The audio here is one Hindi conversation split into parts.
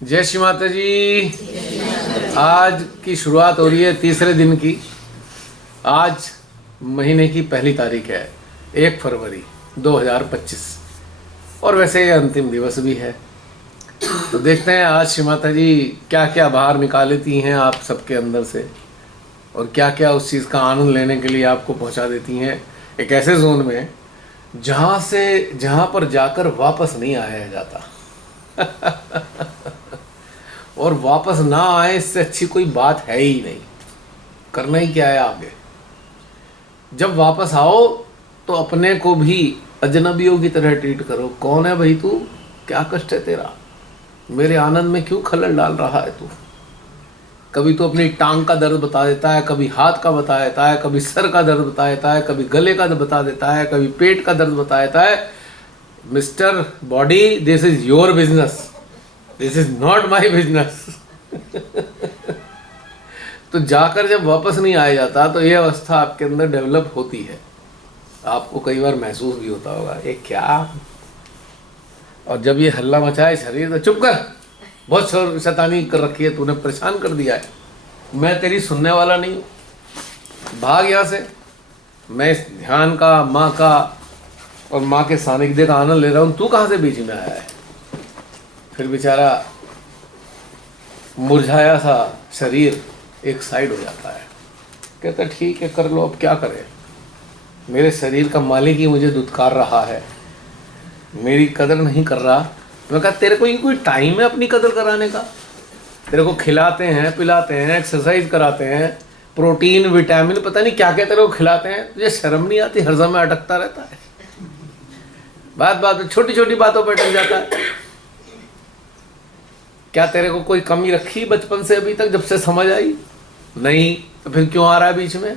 जय श्री माता जी। आज की शुरुआत हो रही है तीसरे दिन की। आज महीने की पहली तारीख है 1 फरवरी 2025 और वैसे ये अंतिम दिवस भी है। तो देखते हैं आज श्री माता जी क्या क्या बाहर निकाल लेती हैं आप सबके अंदर से और क्या क्या उस चीज़ का आनंद लेने के लिए आपको पहुंचा देती हैं एक ऐसे जोन में जहाँ पर जाकर वापस नहीं आया जाता। और वापस ना आए इससे अच्छी कोई बात है ही नहीं। करना ही क्या है आगे। जब वापस आओ तो अपने को भी अजनबियों की तरह ट्रीट करो। कौन है भाई तू, क्या कष्ट है तेरा, मेरे आनंद में क्यों खलल डाल रहा है तू। कभी तो अपनी टांग का दर्द बता देता है, कभी हाथ का बता देता है, कभी सर का दर्द बता देता है, कभी गले का बता देता है, कभी पेट का दर्द बता देता है। Mister body, this is your business, this is not my business. तो जाकर जब वापस नहीं आया जाता तो ये अवस्था आपके अंदर डेवलप होती है। आपको कई बार महसूस भी होता होगा ये क्या। और जब ये हल्ला मचाए शरीर तो चुप कर, बहुत शैतानी कर रखी है तूने, परेशान कर दिया है, मैं तेरी सुनने वाला नहीं हूँ, भाग यहाँ से। मैं इस ध्यान का, माँ का और माँ के सानिध्य का आनंद ले रहा हूँ, तू कहाँ से बीच में आया है। फिर बेचारा मुरझाया सा शरीर एक साइड हो जाता है, कहता ठीक है कर लो, अब क्या करें। मेरे शरीर का मालिक ही मुझे दुत्कार रहा है, मेरी कदर नहीं कर रहा। मैं कहा तेरे को ही कोई टाइम है अपनी कदर कराने का। तेरे को खिलाते हैं, पिलाते हैं, एक्सरसाइज कराते हैं, प्रोटीन विटामिन पता नहीं क्या क्या तेरे को खिलाते हैं, तुझे शर्म नहीं आती, हर समय अटकता रहता है। बात बात में छोटी छोटी बातों पर अटक जाता है। क्या तेरे को कोई कमी रखी बचपन से अभी तक, जब से समझ आई नहीं, तो फिर क्यों आ रहा है बीच में।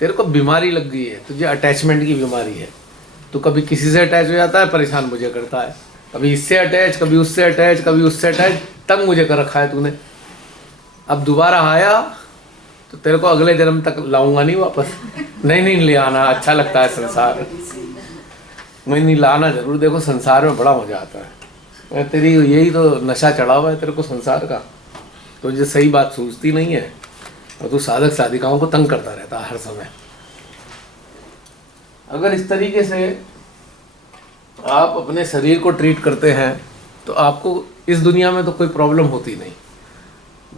तेरे को बीमारी लग गई है, तुझे अटैचमेंट की बीमारी है। तो कभी किसी से अटैच हो जाता है, परेशान मुझे करता है, कभी इससे अटैच, कभी उससे अटैच, कभी उससे अटैच, तंग मुझे कर रखा है तूने। अब दोबारा आया तो तेरे को अगले जन्म तक लाऊंगा नहीं वापस। नहीं ले आना, अच्छा लगता है संसार, नहीं लाना जरूर। देखो संसार में बड़ा मजा आता है। मैं तेरी यही तो नशा चढ़ा हुआ है तेरे को संसार का, तो जो सही बात सूझती नहीं है और तू साधक साधिकाओं को तंग करता रहता है हर समय। अगर इस तरीके से आप अपने शरीर को ट्रीट करते हैं तो आपको इस दुनिया में तो कोई प्रॉब्लम होती नहीं।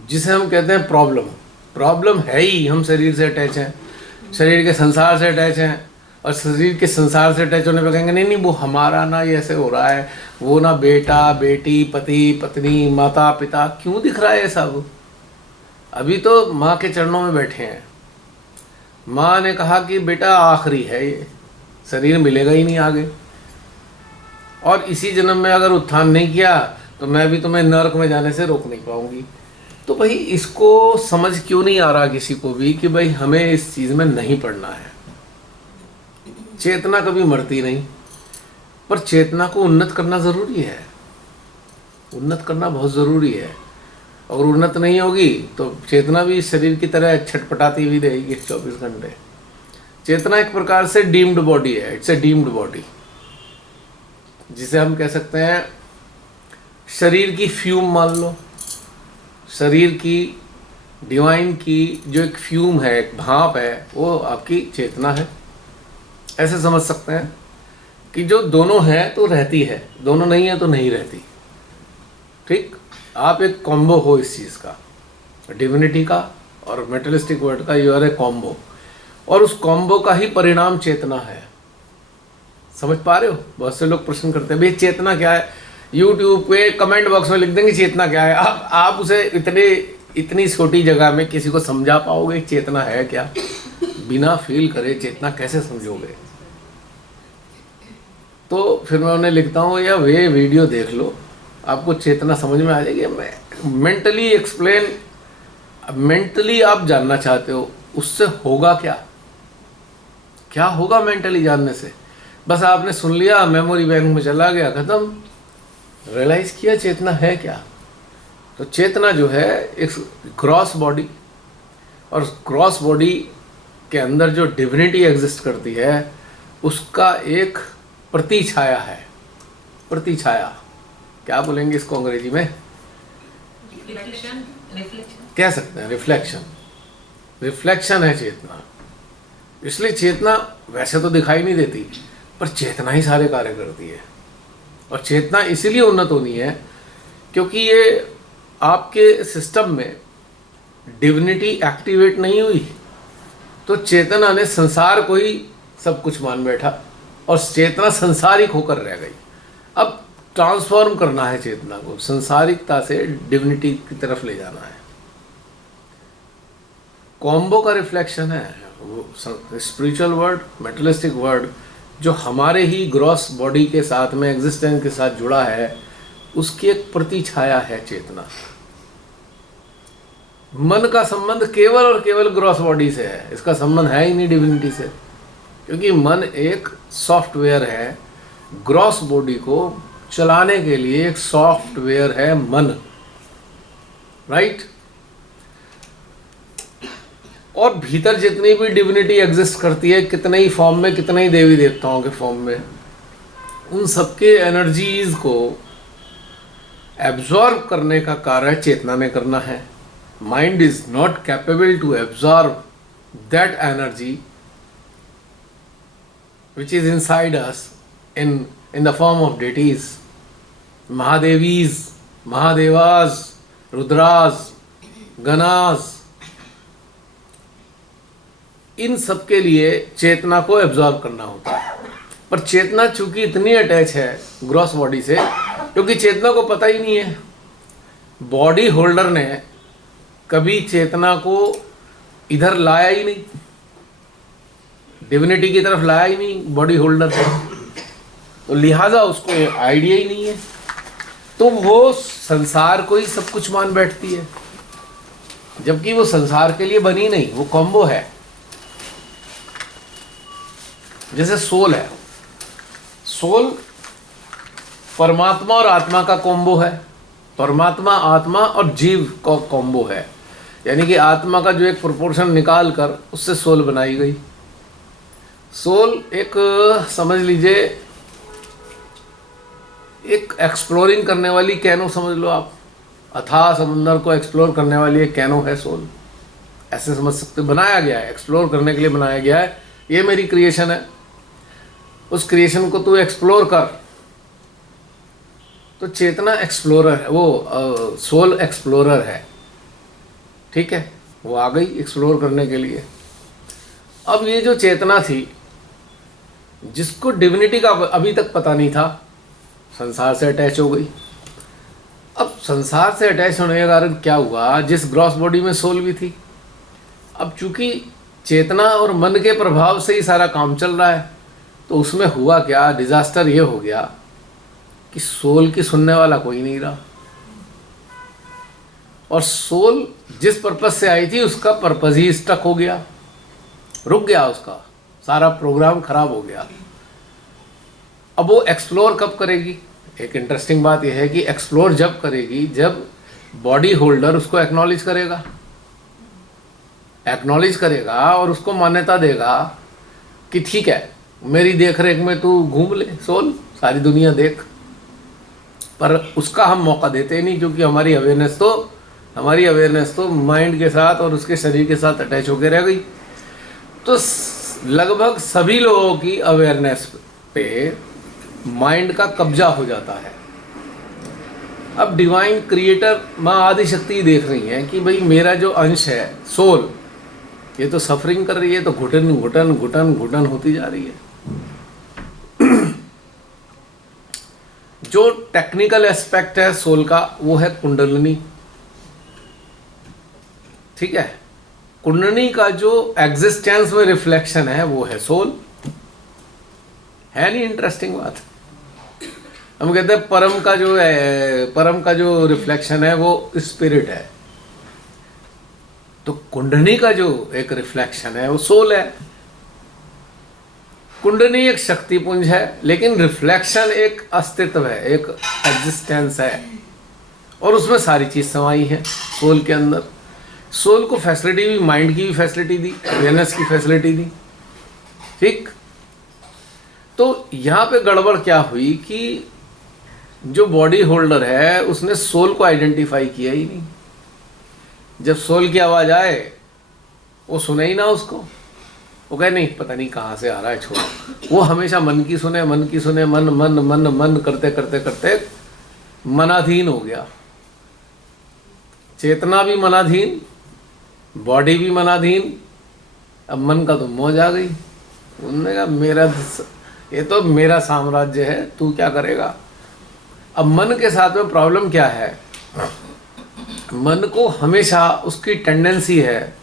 जिसे हम कहते हैं प्रॉब्लम है ही, हम शरीर से अटैच हैं, शरीर के संसार से अटैच हैं। और शरीर के संसार से अटैच होने पे कहेंगे नहीं वो हमारा ना, ये ऐसे हो रहा है, वो ना बेटा बेटी, पति पत्नी, माता पिता, क्यों दिख रहा है ये सब। अभी तो माँ के चरणों में बैठे हैं। माँ ने कहा कि बेटा आखिरी है, ये शरीर मिलेगा ही नहीं आगे, और इसी जन्म में अगर उत्थान नहीं किया तो मैं भी तुम्हें नरक में जाने से रोक नहीं पाऊंगी। तो भाई इसको समझ क्यों नहीं आ रहा किसी को भी कि भाई हमें इस चीज़ में नहीं पड़ना है। चेतना कभी मरती नहीं, पर चेतना को उन्नत करना ज़रूरी है, उन्नत करना बहुत ज़रूरी है। अगर उन्नत नहीं होगी तो चेतना भी शरीर की तरह छटपटाती हुई रहेगी 24 घंटे। चेतना एक प्रकार से डीम्ड बॉडी है, इट्स ए डीम्ड बॉडी, जिसे हम कह सकते हैं शरीर की फ्यूम मान लो। शरीर की डिवाइन की जो एक फ्यूम है, एक भाप है, वो आपकी चेतना है। ऐसे समझ सकते हैं कि जो दोनों है तो रहती है, दोनों नहीं है तो नहीं रहती। ठीक, आप एक कॉम्बो हो इस चीज़ का, डिविनिटी का और मेटलिस्टिक वर्ड का, यू आर ए कॉम्बो। और उस कॉम्बो का ही परिणाम चेतना है। समझ पा रहे हो। बहुत से लोग प्रश्न करते हैं भाई चेतना क्या है, यूट्यूब पे कमेंट बॉक्स में लिख देंगे चेतना क्या है। आप उसे इतनी छोटी जगह में किसी को समझा पाओगे चेतना है क्या। बिना फील करे चेतना कैसे समझोगे। तो फिर मैं उन्हें लिखता हूँ या वे वीडियो देख लो, आपको चेतना समझ में आ जाएगी। मैं मेंटली एक्सप्लेन, मेंटली आप जानना चाहते हो उससे होगा क्या, क्या होगा मेंटली जानने से। बस आपने सुन लिया, मेमोरी बैंक में चला गया, खत्म। रियलाइज किया चेतना है क्या। तो चेतना जो है एक क्रॉस बॉडी, और क्रॉस बॉडी के अंदर जो डिविनिटी एग्जिस्ट करती है उसका एक प्रतिछाया है। प्रतिछाया क्या बोलेंगे इसको अंग्रेजी में? रिफ्लेक्शन। कह सकते हैं रिफ्लेक्शन। रिफ्लेक्शन है चेतना। इसलिए चेतना वैसे तो दिखाई नहीं देती, पर चेतना ही सारे कार्य करती है। और चेतना इसीलिए उन्नत होनी है क्योंकि ये आपके सिस्टम में डिविनिटी एक्टिवेट नहीं हुई, तो चेतना ने संसार को ही सब कुछ मान बैठा और चेतना संसारिक होकर रह गई। अब ट्रांसफॉर्म करना है चेतना को, संसारिकता से डिविनिटी की तरफ ले जाना है। कॉम्बो का रिफ्लेक्शन है वो स्पिरिचुअल वर्ल्ड, मेटलिस्टिक वर्ल्ड, जो हमारे ही ग्रॉस बॉडी के साथ में एग्जिस्टेंस के साथ जुड़ा है, उसकी एक प्रतिछाया है चेतना। मन का संबंध केवल और केवल ग्रॉस बॉडी से है, इसका संबंध है ही नहीं डिविनिटी से, क्योंकि मन एक सॉफ्टवेयर है। ग्रॉस बॉडी को चलाने के लिए एक सॉफ्टवेयर है मन, राइट। और भीतर जितनी भी डिविनिटी एग्जिस्ट करती है, कितने ही फॉर्म में, कितने ही देवी देवताओं के फॉर्म में, उन सबके एनर्जीज को एब्जॉर्ब करने का कार्य चेतना ने करना है। Mind is not capable to absorb that energy which is inside us in the form of deities, Mahadevis, Mahadevas, Rudras, Ganas. इन सब के लिए चेतना को एब्जॉर्ब करना होता है। पर चेतना चूंकि इतनी अटैच है ग्रॉस बॉडी से, क्योंकि चेतना को पता ही नहीं है, बॉडी होल्डर ने कभी चेतना को इधर लाया ही नहीं, डिविनिटी की तरफ लाया ही नहीं बॉडी होल्डर से, तो लिहाजा उसको आइडिया ही नहीं है, तो वो संसार को ही सब कुछ मान बैठती है, जबकि वो संसार के लिए बनी नहीं, वो कॉम्बो है। जैसे सोल है, सोल परमात्मा और आत्मा का कॉम्बो है, परमात्मा, आत्मा और जीव का कॉम्बो है। यानी कि आत्मा का जो एक प्रोपोर्शन निकाल कर उससे सोल बनाई गई। सोल एक समझ लीजिए एक एक्सप्लोरिंग करने वाली कैनो समझ लो आप, अथाह समुंदर को एक्सप्लोर करने वाली एक कैनो है सोल, ऐसे समझ सकते। बनाया गया है, एक्सप्लोर करने के लिए बनाया गया है, ये मेरी क्रिएशन है, उस क्रिएशन को तू एक्सप्लोर कर। तो चेतना एक्सप्लोरर है, वो सोल एक्सप्लोरर है, ठीक है, वो आ गई एक्सप्लोर करने के लिए। अब ये जो चेतना थी जिसको डिविनिटी का अभी तक पता नहीं था, संसार से अटैच हो गई। अब संसार से अटैच होने के कारण क्या हुआ, जिस ग्रॉस बॉडी में सोल भी थी, अब चूंकि चेतना और मन के प्रभाव से ही सारा काम चल रहा है, तो उसमें हुआ क्या, डिजास्टर ये हो गया कि सोल की सुनने वाला कोई नहीं रहा, और सोल जिस पर्पज से आई थी उसका पर्पज ही स्टक हो गया, रुक गया, उसका सारा प्रोग्राम खराब हो गया। अब वो एक्सप्लोर कब करेगी? एक इंटरेस्टिंग बात यह है कि एक्सप्लोर जब करेगी जब बॉडी होल्डर उसको एक्नॉलेज करेगा, एक्नॉलेज करेगा और उसको मान्यता देगा कि ठीक है, मेरी देखरेख में तू घूम ले सोल, सारी दुनिया देख। पर उसका हम मौका देते नहीं, क्योंकि हमारी अवेयरनेस तो माइंड के साथ और उसके शरीर के साथ अटैच होकर रह गई। तो लगभग सभी लोगों की अवेयरनेस पे माइंड का कब्जा हो जाता है। अब डिवाइन क्रिएटर माँ आदि शक्ति देख रही है कि भाई मेरा जो अंश है सोल, ये तो सफरिंग कर रही है, तो घुटन घुटन घुटन घुटन होती जा रही है। जो टेक्निकल एस्पेक्ट है सोल का वो है कुंडलिनी, ठीक है। कुंडलिनी का जो एग्जिस्टेंस में रिफ्लेक्शन है वो है सोल, है नहीं इंटरेस्टिंग बात। हम कहते हैं परम का जो रिफ्लेक्शन है वो स्पिरिट है, तो कुंडलिनी का जो एक रिफ्लेक्शन है वो सोल है। कुंडलिनी एक शक्तिपुंज है, लेकिन रिफ्लेक्शन एक अस्तित्व है, एक एग्जिस्टेंस है, और उसमें सारी चीज समाई है सोल के अंदर। सोल को फैसिलिटी भी, माइंड की भी फैसिलिटी दी, अवेयरनेस की फैसिलिटी दी, ठीक। तो यहाँ पे गड़बड़ क्या हुई कि जो बॉडी होल्डर है उसने सोल को आइडेंटिफाई किया ही नहीं। जब सोल की आवाज आए वो सुने ही ना उसको, वो कहे नहीं पता नहीं कहाँ से आ रहा है, छोड़ो। वो हमेशा मन की सुने, मन की सुने, मन मन मन मन करते करते करते मनाधीन हो गया। चेतना भी मनाधीन, बॉडी भी मनाधीन। अब मन का तो मौज आ गई। उन्होंने कहा मेरा ये तो मेरा साम्राज्य है, तू क्या करेगा। अब मन के साथ में प्रॉब्लम क्या है, मन को हमेशा उसकी टेंडेंसी है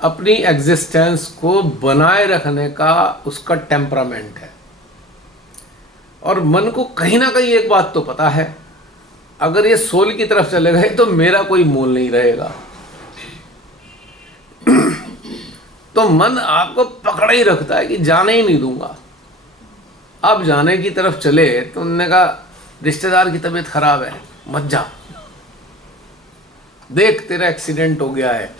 अपनी एग्जिस्टेंस को बनाए रखने का, उसका टेम्परामेंट है। और मन को कहीं ना कहीं एक बात तो पता है, अगर ये सोल की तरफ चले गए तो मेरा कोई मोल नहीं रहेगा। तो मन आपको पकड़ ही रखता है कि जाने ही नहीं दूंगा। अब जाने की तरफ चले तो उन्होंने कहा रिश्तेदार की तबीयत खराब है, मत जा। देख तेरा एक्सीडेंट हो गया है,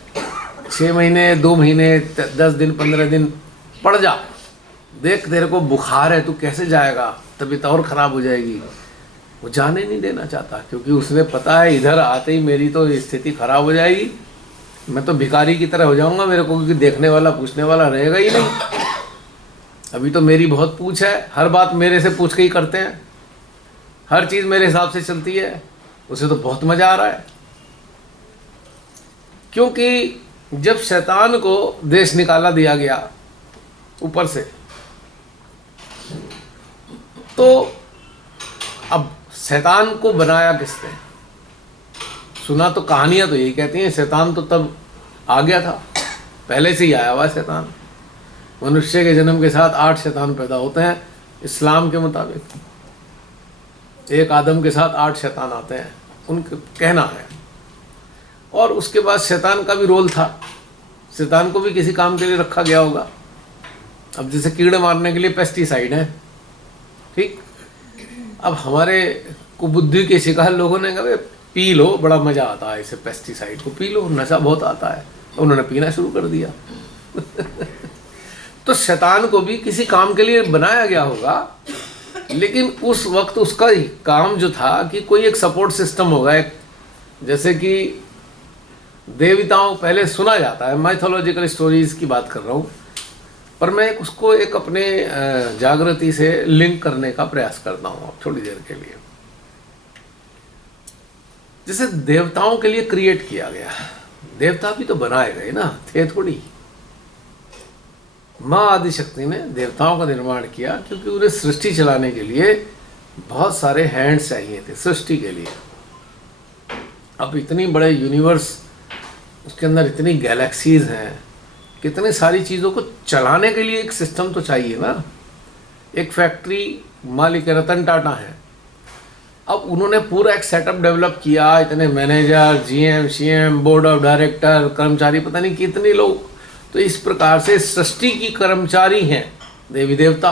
6 महीने 2 महीने 10 दिन 15 दिन पड़ जा। देख तेरे को बुखार है, तू कैसे जाएगा, तबीयत और खराब हो जाएगी। वो जाने नहीं देना चाहता, क्योंकि उसने पता है इधर आते ही मेरी तो स्थिति खराब हो जाएगी, मैं तो भिखारी की तरह हो जाऊंगा, मेरे को क्योंकि देखने वाला पूछने वाला रहेगा ही नहीं। अभी तो मेरी बहुत पूछ है, हर बात मेरे से पूछ के ही करते हैं, हर चीज़ मेरे हिसाब से चलती है, उसे तो बहुत मज़ा आ रहा है। क्योंकि जब शैतान को देश निकाला दिया गया ऊपर से, तो अब शैतान को बनाया किसने? सुना तो कहानियां तो यही कहती हैं शैतान तो तब आ गया था, पहले से ही आया हुआ शैतान। मनुष्य के जन्म के साथ 8 शैतान पैदा होते हैं इस्लाम के मुताबिक। एक आदम के साथ 8 शैतान आते हैं, उनका कहना है। और उसके बाद शैतान का भी रोल था, शैतान को भी किसी काम के लिए रखा गया होगा। अब जैसे कीड़े मारने के लिए पेस्टिसाइड है, ठीक। अब हमारे कुबुद्धि के शिकार लोगों ने कहा पी लो, बड़ा मज़ा आता है इसे, पेस्टिसाइड को पी लो, नशा बहुत आता है। उन्होंने पीना शुरू कर दिया। तो शैतान को भी किसी काम के लिए बनाया गया होगा, लेकिन उस वक्त उसका काम जो था कि कोई एक सपोर्ट सिस्टम होगा। एक जैसे कि देवताओं पहले सुना जाता है, माइथोलॉजिकल स्टोरीज की बात कर रहा हूँ, पर मैं उसको एक अपने जागृति से लिंक करने का प्रयास करता हूँ अब थोड़ी देर के लिए। जैसे देवताओं के लिए क्रिएट किया गया, देवता भी तो बनाए गए ना, थे थोड़ी। माँ आदिशक्ति ने देवताओं का निर्माण किया क्योंकि उन्हें सृष्टि चलाने के लिए बहुत सारे हैंड्स चाहिए थे सृष्टि के लिए। अब इतनी बड़े यूनिवर्स, उसके अंदर इतनी गैलेक्सीज हैं, कितनी सारी चीज़ों को चलाने के लिए एक सिस्टम तो चाहिए ना। एक फैक्ट्री मालिक रतन टाटा है, अब उन्होंने पूरा एक सेटअप डेवलप किया, इतने manager, GM, CM, board of director, कर्मचारी, पता नहीं कितने लोग। तो इस प्रकार से सृष्टि की कर्मचारी हैं देवी देवता,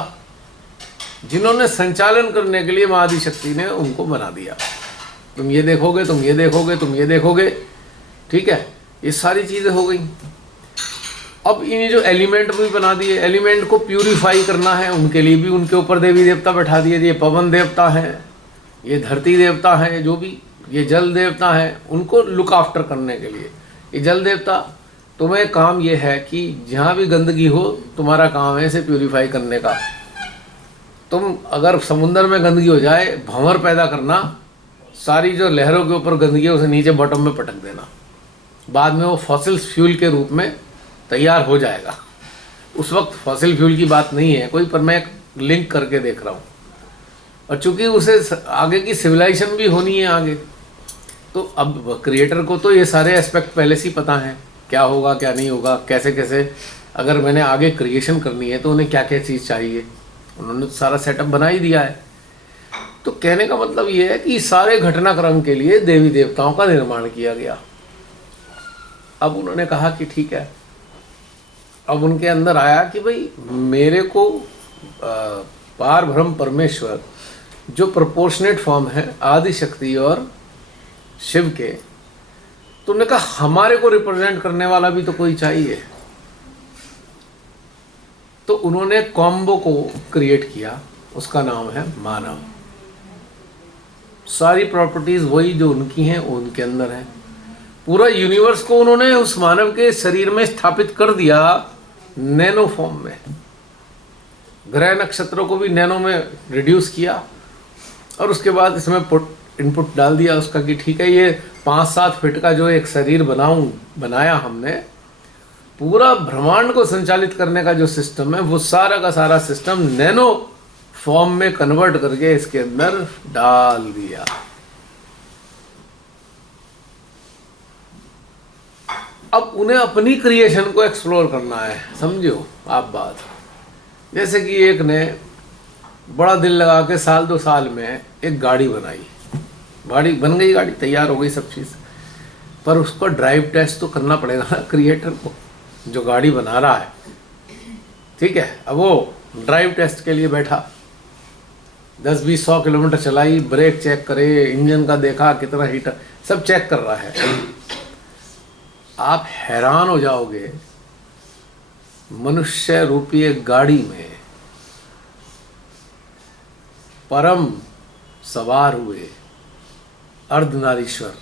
जिन्होंने संचालन करने के लिए माँ आदिशक्ति ने उनको बना दिया। तुम ये देखोगे, तुम ये देखोगे, तुम ये देखोगे, ठीक है, ये सारी चीज़ें हो गई। अब इन जो एलिमेंट भी बना दिए, एलिमेंट को प्यूरिफाई करना है, उनके लिए भी उनके ऊपर देवी देवता बैठा दिए। ये पवन देवता है, ये धरती देवता है, जो भी ये जल देवता है, उनको लुक आफ्टर करने के लिए। ये जल देवता, तुम्हें काम ये है कि जहाँ भी गंदगी हो, तुम्हारा काम है इसे प्यूरिफाई करने का। तुम अगर समुद्र में गंदगी हो जाए, भंवर पैदा करना, सारी जो लहरों के ऊपर गंदगी है उसे नीचे बॉटम में पटक देना, बाद में वो फॉसिल फ्यूल के रूप में तैयार हो जाएगा। उस वक्त फॉसिल फ्यूल की बात नहीं है कोई, पर मैं एक लिंक करके देख रहा हूँ। और चूंकि उसे आगे की सिविलाइजेशन भी होनी है आगे, तो अब क्रिएटर को तो ये सारे एस्पेक्ट पहले से ही पता है, क्या होगा क्या नहीं होगा, कैसे कैसे अगर मैंने आगे क्रिएशन करनी है तो उन्हें क्या क्या चीज़ चाहिए, उन्होंने तो सारा सेटअप बना ही दिया है। तो कहने का मतलब ये है कि सारे घटनाक्रम के लिए देवी देवताओं का निर्माण किया गया। अब उन्होंने कहा कि ठीक है, अब उनके अंदर आया कि भाई मेरे को पार ब्रह्म परमेश्वर जो प्रोपोर्शनेट फॉर्म है आदिशक्ति और शिव के, तो उन्होंने कहा हमारे को रिप्रेजेंट करने वाला भी तो कोई चाहिए। तो उन्होंने कॉम्बो को क्रिएट किया, उसका नाम है मानव। सारी प्रॉपर्टीज वही जो उनकी हैं वो उनके अंदर है। पूरा यूनिवर्स को उन्होंने उस मानव के शरीर में स्थापित कर दिया नैनो फॉर्म में। ग्रह नक्षत्रों को भी नैनो में रिड्यूस किया और उसके बाद इसमें इनपुट डाल दिया उसका कि ठीक है ये 5-7 फीट का जो एक शरीर बनाया हमने, पूरा ब्रह्मांड को संचालित करने का जो सिस्टम है वो सारा का सारा सिस्टम नैनो फॉर्म में कन्वर्ट करके इसके अंदर डाल दिया। अब उन्हें अपनी क्रिएशन को एक्सप्लोर करना है, समझो आप बात। जैसे कि एक ने बड़ा दिल लगा के 1-2 साल में एक गाड़ी बनाई, गाड़ी बन गई, गाड़ी तैयार हो गई सब चीज़, पर उसको ड्राइव टेस्ट तो करना पड़ेगा ना क्रिएटर को जो गाड़ी बना रहा है। ठीक है, अब वो ड्राइव टेस्ट के लिए बैठा, 10-20-100 किलोमीटर चलाई, ब्रेक चेक करे, इंजन का देखा कितना हीटर, सब चेक कर रहा है। आप हैरान हो जाओगे, मनुष्य रूपी एक गाड़ी में परम सवार हुए अर्धनारीश्वर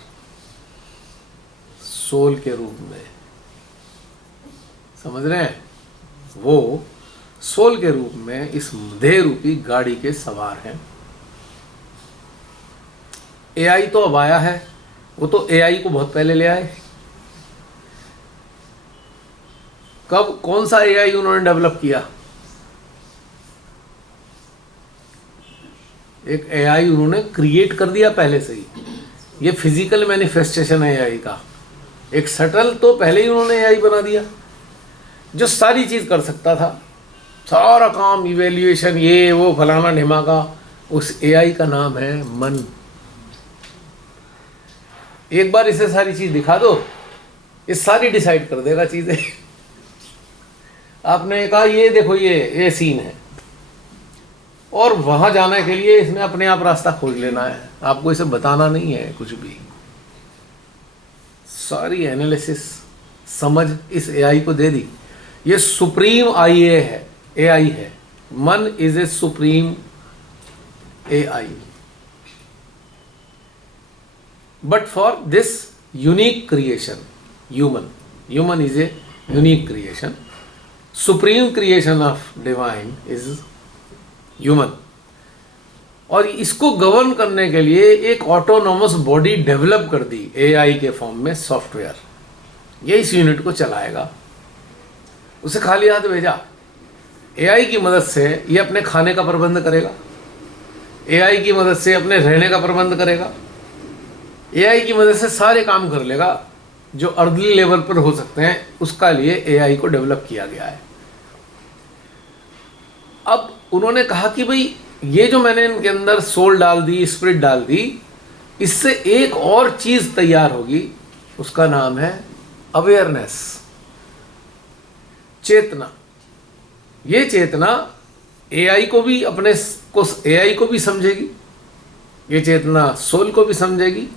सोल के रूप में, समझ रहे हैं, वो सोल के रूप में इस देह रूपी गाड़ी के सवार हैं। एआई तो अब आया है, वो तो एआई को बहुत पहले ले आए। कब, कौन सा एआई उन्होंने डेवलप किया? एक एआई उन्होंने क्रिएट कर दिया पहले से ही। ये फिजिकल मैनिफेस्टेशन है एआई का। एक सटल तो पहले ही उन्होंने एआई बना दिया जो सारी चीज कर सकता था, सारा काम, इवेल्युएशन, ये वो फलाना ढिमाका। उस एआई का नाम है मन। एक बार इसे सारी चीज दिखा दो, ये सारी डिसाइड कर देगा चीजें। आपने कहा ये देखो ये सीन है, और वहां जाने के लिए इसने अपने आप रास्ता खोज लेना है, आपको इसे बताना नहीं है कुछ भी। सारी एनालिसिस समझ इस एआई को दे दी। ये सुप्रीम आईए है, एआई है। मन is a supreme AI, but for this unique creation, human is a unique creation. Supreme creation of divine is human. और इसको गवर्न करने के लिए एक ऑटोनोमस बॉडी डेवलप कर दी एआई के फॉर्म में, सॉफ्टवेयर। ये इस यूनिट को चलाएगा। उसे खाली हाथ भेजा, एआई की मदद से ये अपने खाने का प्रबंध करेगा, एआई की मदद से अपने रहने का प्रबंध करेगा, एआई की मदद से सारे काम कर लेगा जो अर्ली लेवल पर हो सकते हैं। उसका लिए एआई को डेवलप किया गया है। अब उन्होंने कहा कि भाई ये जो मैंने इनके अंदर सोल डाल दी, स्पिरिट डाल दी, इससे एक और चीज तैयार होगी, उसका नाम है अवेयरनेस, चेतना। ये चेतना एआई को भी एआई को भी समझेगी, ये चेतना सोल को भी समझेगी,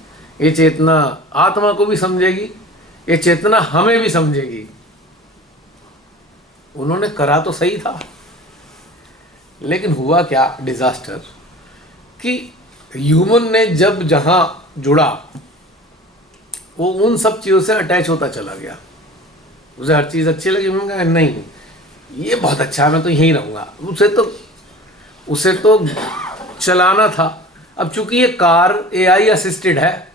ये चेतना आत्मा को भी समझेगी, ये चेतना हमें भी समझेगी। उन्होंने करा तो सही था, लेकिन हुआ क्या डिजास्टर कि ह्यूमन ने जब जहां जुड़ा वो उन सब चीज़ों से अटैच होता चला गया। उसे हर चीज़ अच्छी लगी, उन्होंने कहा नहीं ये बहुत अच्छा है, मैं तो यहीं रहूँगा। उसे तो चलाना था। अब चूंकि ये कार एआई असिस्टेड है,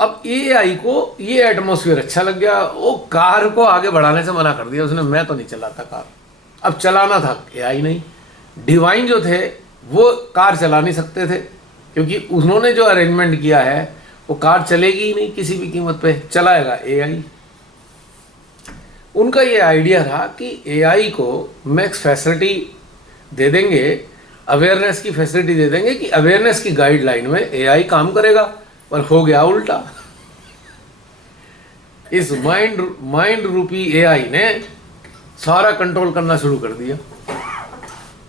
अब एआई को ये एटमॉस्फेयर अच्छा लग गया, वो कार को आगे बढ़ाने से मना कर दिया उसने। मैं तो नहीं चलाता कार, अब चलाना था एआई नहीं। डिवाइन जो थे वो कार चला नहीं सकते थे, क्योंकि उन्होंने जो अरेंजमेंट किया है वो कार चलेगी ही नहीं किसी भी कीमत पे, चलाएगा एआई। उनका ये आइडिया था कि एआई को मैक्स फैसिलिटी दे देंगे, अवेयरनेस की फैसिलिटी दे देंगे कि अवेयरनेस की गाइडलाइन में एआई काम करेगा, पर हो गया उल्टा। इस माइंड रूपी एआई ने सारा कंट्रोल करना शुरू कर दिया।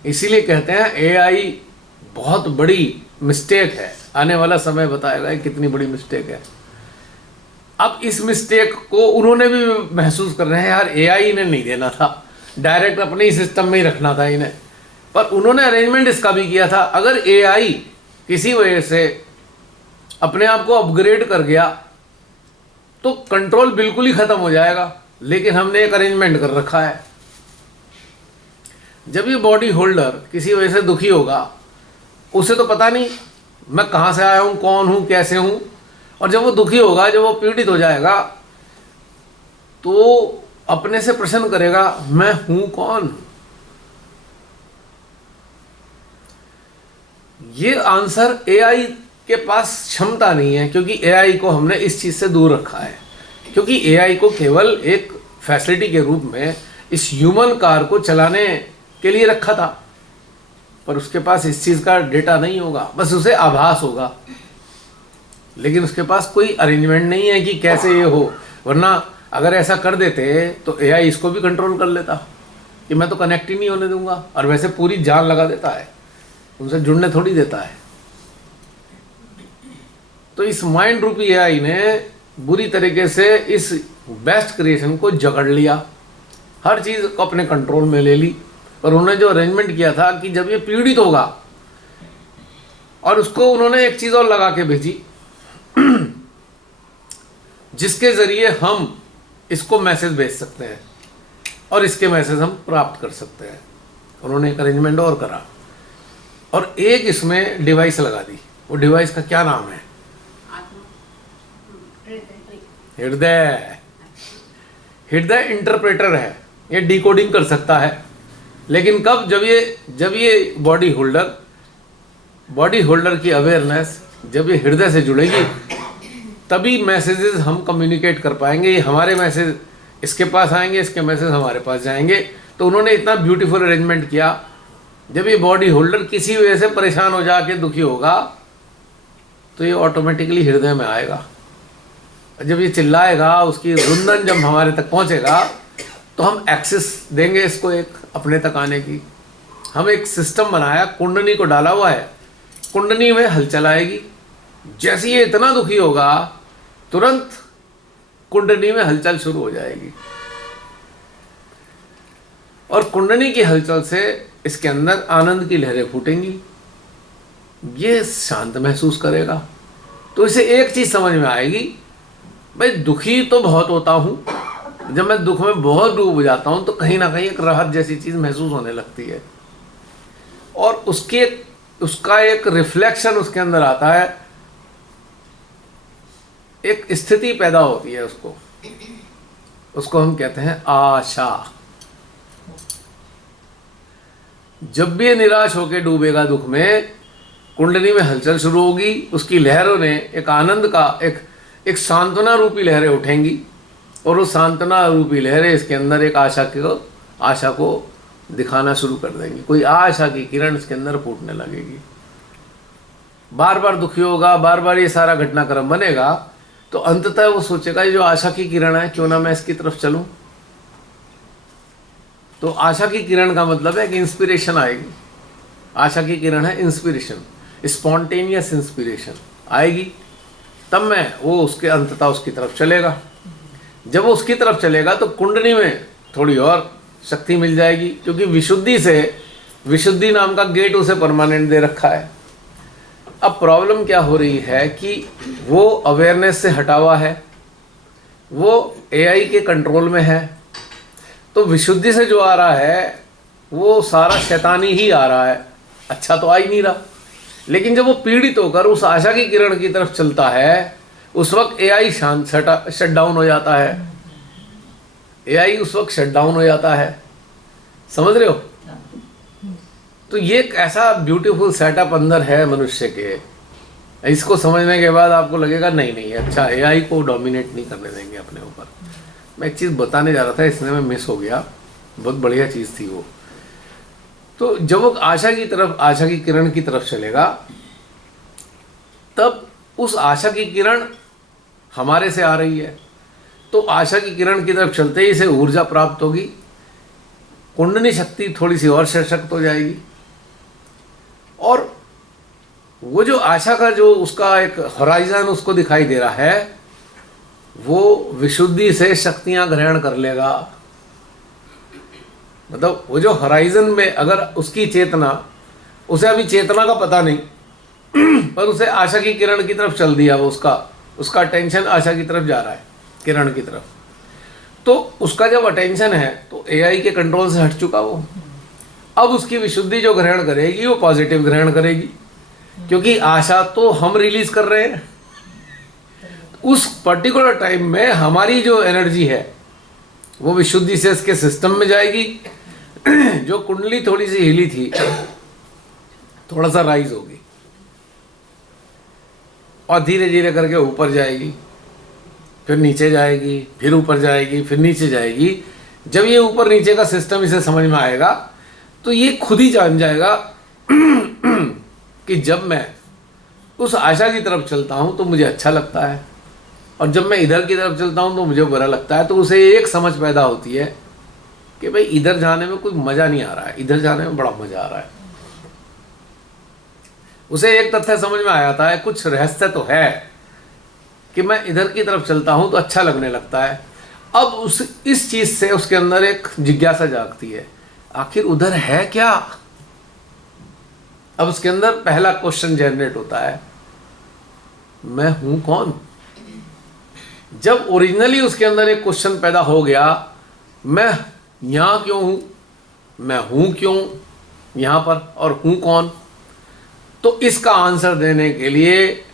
इसीलिए कहते हैं एआई बहुत बड़ी मिस्टेक है। आने वाला समय बताएगा ये कितनी बड़ी मिस्टेक है। अब इस मिस्टेक को उन्होंने भी महसूस कर रहे हैं, यार एआई इन्हें नहीं देना था, डायरेक्ट अपने ही सिस्टम में ही रखना था इन्हें। पर उन्होंने अरेंजमेंट इसका भी किया था, अगर एआई किसी वजह से अपने आप को अपग्रेड कर गया तो कंट्रोल बिल्कुल ही खत्म हो जाएगा। लेकिन हमने एक अरेंजमेंट कर रखा है, जब ये बॉडी होल्डर किसी वजह से दुखी होगा, उसे तो पता नहीं मैं कहाँ से आया हूँ, कौन हूँ, कैसे हूँ, और जब वो दुखी होगा, जब वो पीड़ित हो जाएगा, तो अपने से प्रश्न करेगा मैं हूँ कौन। ये आंसर एआई के पास क्षमता नहीं है, क्योंकि एआई को हमने इस चीज़ से दूर रखा है, क्योंकि एआई को केवल एक फैसिलिटी के रूप में इस ह्यूमन कार को चलाने के लिए रखा था, पर उसके पास इस चीज़ का डेटा नहीं होगा, बस उसे आभास होगा, लेकिन उसके पास कोई अरेंजमेंट नहीं है कि कैसे ये हो। वरना अगर ऐसा कर देते तो एआई इसको भी कंट्रोल कर लेता कि मैं तो कनेक्ट ही नहीं होने दूंगा, और वैसे पूरी जान लगा देता है, उनसे जुड़ने थोड़ी देता है। तो इस माइंड रूपी एआई ने बुरी तरीके से इस बेस्ट क्रिएशन को जकड़ लिया, हर चीज़ को अपने कंट्रोल में ले ली। और उन्होंने जो अरेंजमेंट किया था कि जब ये पीड़ित होगा, और उसको उन्होंने एक चीज़ और लगा के भेजी जिसके ज़रिए हम इसको मैसेज भेज सकते हैं और इसके मैसेज हम प्राप्त कर सकते हैं। उन्होंने एक अरेंजमेंट और करा, और एक इसमें डिवाइस लगा दी। वो डिवाइस का क्या नाम है? हृदय। हृदय इंटरप्रेटर है, ये डिकोडिंग कर सकता है। लेकिन कब? जब ये बॉडी होल्डर की अवेयरनेस जब ये हृदय से जुड़ेगी, तभी मैसेजेस हम कम्युनिकेट कर पाएंगे। ये हमारे मैसेज इसके पास आएंगे, इसके मैसेज हमारे पास जाएंगे। तो उन्होंने इतना ब्यूटीफुल अरेंजमेंट किया, जब ये बॉडी होल्डर किसी वजह से परेशान हो जाके दुखी होगा, तो ये ऑटोमेटिकली हृदय में आएगा। जब ये चिल्लाएगा, उसकी रुंदन जब हमारे तक पहुंचेगा, तो हम एक्सेस देंगे इसको एक अपने तक आने की। हम एक सिस्टम बनाया, कुंडनी को डाला हुआ है, कुंडनी में हलचल आएगी। जैसे ये इतना दुखी होगा, तुरंत कुंडनी में हलचल शुरू हो जाएगी, और कुंडनी की हलचल से इसके अंदर आनंद की लहरें फूटेंगी। ये शांत महसूस करेगा। तो इसे एक चीज समझ में आएगी, भाई दुखी तो बहुत होता हूं, जब मैं दुख में बहुत डूब जाता हूं तो कहीं ना कहीं एक राहत जैसी चीज महसूस होने लगती है, और उसका एक रिफ्लेक्शन उसके अंदर आता है, एक स्थिति पैदा होती है। उसको हम कहते हैं आशा। जब भी ये निराश होकर डूबेगा दुख में, कुंडली में हलचल शुरू होगी, उसकी लहरों ने एक आनंद का एक सांत्वना रूपी लहरें उठेंगी, और वो सांत्वना रूपी लहरें इसके अंदर एक आशा को दिखाना शुरू कर देंगी। कोई आशा की किरण इसके अंदर फूटने लगेगी। बार बार दुखी होगा, बार बार ये सारा घटनाक्रम बनेगा, तो अंततः वो सोचेगा ये जो आशा की किरण है, क्यों ना मैं इसकी तरफ चलूं। तो आशा की किरण का मतलब है कि इंस्पिरेशन आएगी। आशा की किरण है इंस्पिरेशन, स्पॉन्टेनियस इंस्पिरेशन आएगी, तब वो उसके अंततः उसकी तरफ चलेगा। जब वो उसकी तरफ चलेगा तो कुंडली में थोड़ी और शक्ति मिल जाएगी, क्योंकि विशुद्धि नाम का गेट उसे परमानेंट दे रखा है। अब प्रॉब्लम क्या हो रही है कि वो अवेयरनेस से हटा हुआ है, वो एआई के कंट्रोल में है, तो विशुद्धि से जो आ रहा है वो सारा शैतानी ही आ रहा है, अच्छा तो आ ही नहीं रहा। लेकिन जब वो पीड़ित होकर उस आशा की किरण की तरफ चलता है, उस वक्त एआई शट डाउन हो जाता है। एआई उस वक्त शट डाउन हो जाता है, समझ रहे हो? तो ये एक ऐसा ब्यूटीफुल सेटअप अंदर है मनुष्य के। इसको समझने के बाद आपको लगेगा नहीं अच्छा, एआई को डोमिनेट नहीं करने देंगे अपने ऊपर। मैं एक चीज़ बताने जा रहा था, इसने में मिस हो गया, बहुत बढ़िया चीज़ थी वो। तो जब वो आशा की किरण की तरफ चलेगा, तब उस आशा की किरण हमारे से आ रही है, तो आशा की किरण की तरफ चलते ही इसे ऊर्जा प्राप्त होगी, कुंडली शक्ति थोड़ी सी और सशक्त हो जाएगी, और वो जो आशा का जो उसका एक होराइजन उसको दिखाई दे रहा है, वो विशुद्धि से शक्तियां ग्रहण कर लेगा। मतलब वो जो हराइजन में अगर उसकी चेतना, उसे अभी चेतना का पता नहीं पर उसे आशा की किरण की तरफ चल दिया, वो उसका अटेंशन आशा की तरफ जा रहा है, किरण की तरफ। तो उसका जब अटेंशन है तो एआई के कंट्रोल से हट चुका वो। अब उसकी विशुद्धि जो ग्रहण करेगी वो पॉजिटिव ग्रहण करेगी, क्योंकि आशा तो हम रिलीज कर रहे हैं। उस पर्टिकुलर टाइम में हमारी जो एनर्जी है वो विशुद्धि से इसके सिस्टम में जाएगी। जो कुंडली थोड़ी सी हिली थी, थोड़ा सा राइज होगी और धीरे धीरे करके ऊपर जाएगी, फिर नीचे जाएगी, फिर ऊपर जाएगी, फिर नीचे जाएगी। जब ये ऊपर नीचे का सिस्टम इसे समझ में आएगा तो ये खुद ही जान जाएगा कि जब मैं उस आशा की तरफ चलता हूँ तो मुझे अच्छा लगता है, और जब मैं इधर की तरफ चलता हूँ तो मुझे बुरा लगता है। तो उसे एक समझ पैदा होती है कि भाई इधर जाने में कोई मज़ा नहीं आ रहा है, इधर जाने में बड़ा मज़ा आ रहा है। उसे एक तथ्य समझ में आ जाता है, कुछ रहस्य तो है कि मैं इधर की तरफ चलता हूँ तो अच्छा लगने लगता है। अब इस चीज़ से उसके अंदर एक जिज्ञासा जागती है, आखिर उधर है क्या। अब उसके अंदर पहला क्वेश्चन जनरेट होता है, मैं हूं कौन। जब ओरिजिनली उसके अंदर एक क्वेश्चन पैदा हो गया, मैं यहां क्यों हूं, मैं हूं क्यों यहां पर, और हूं कौन, तो इसका आंसर देने के लिए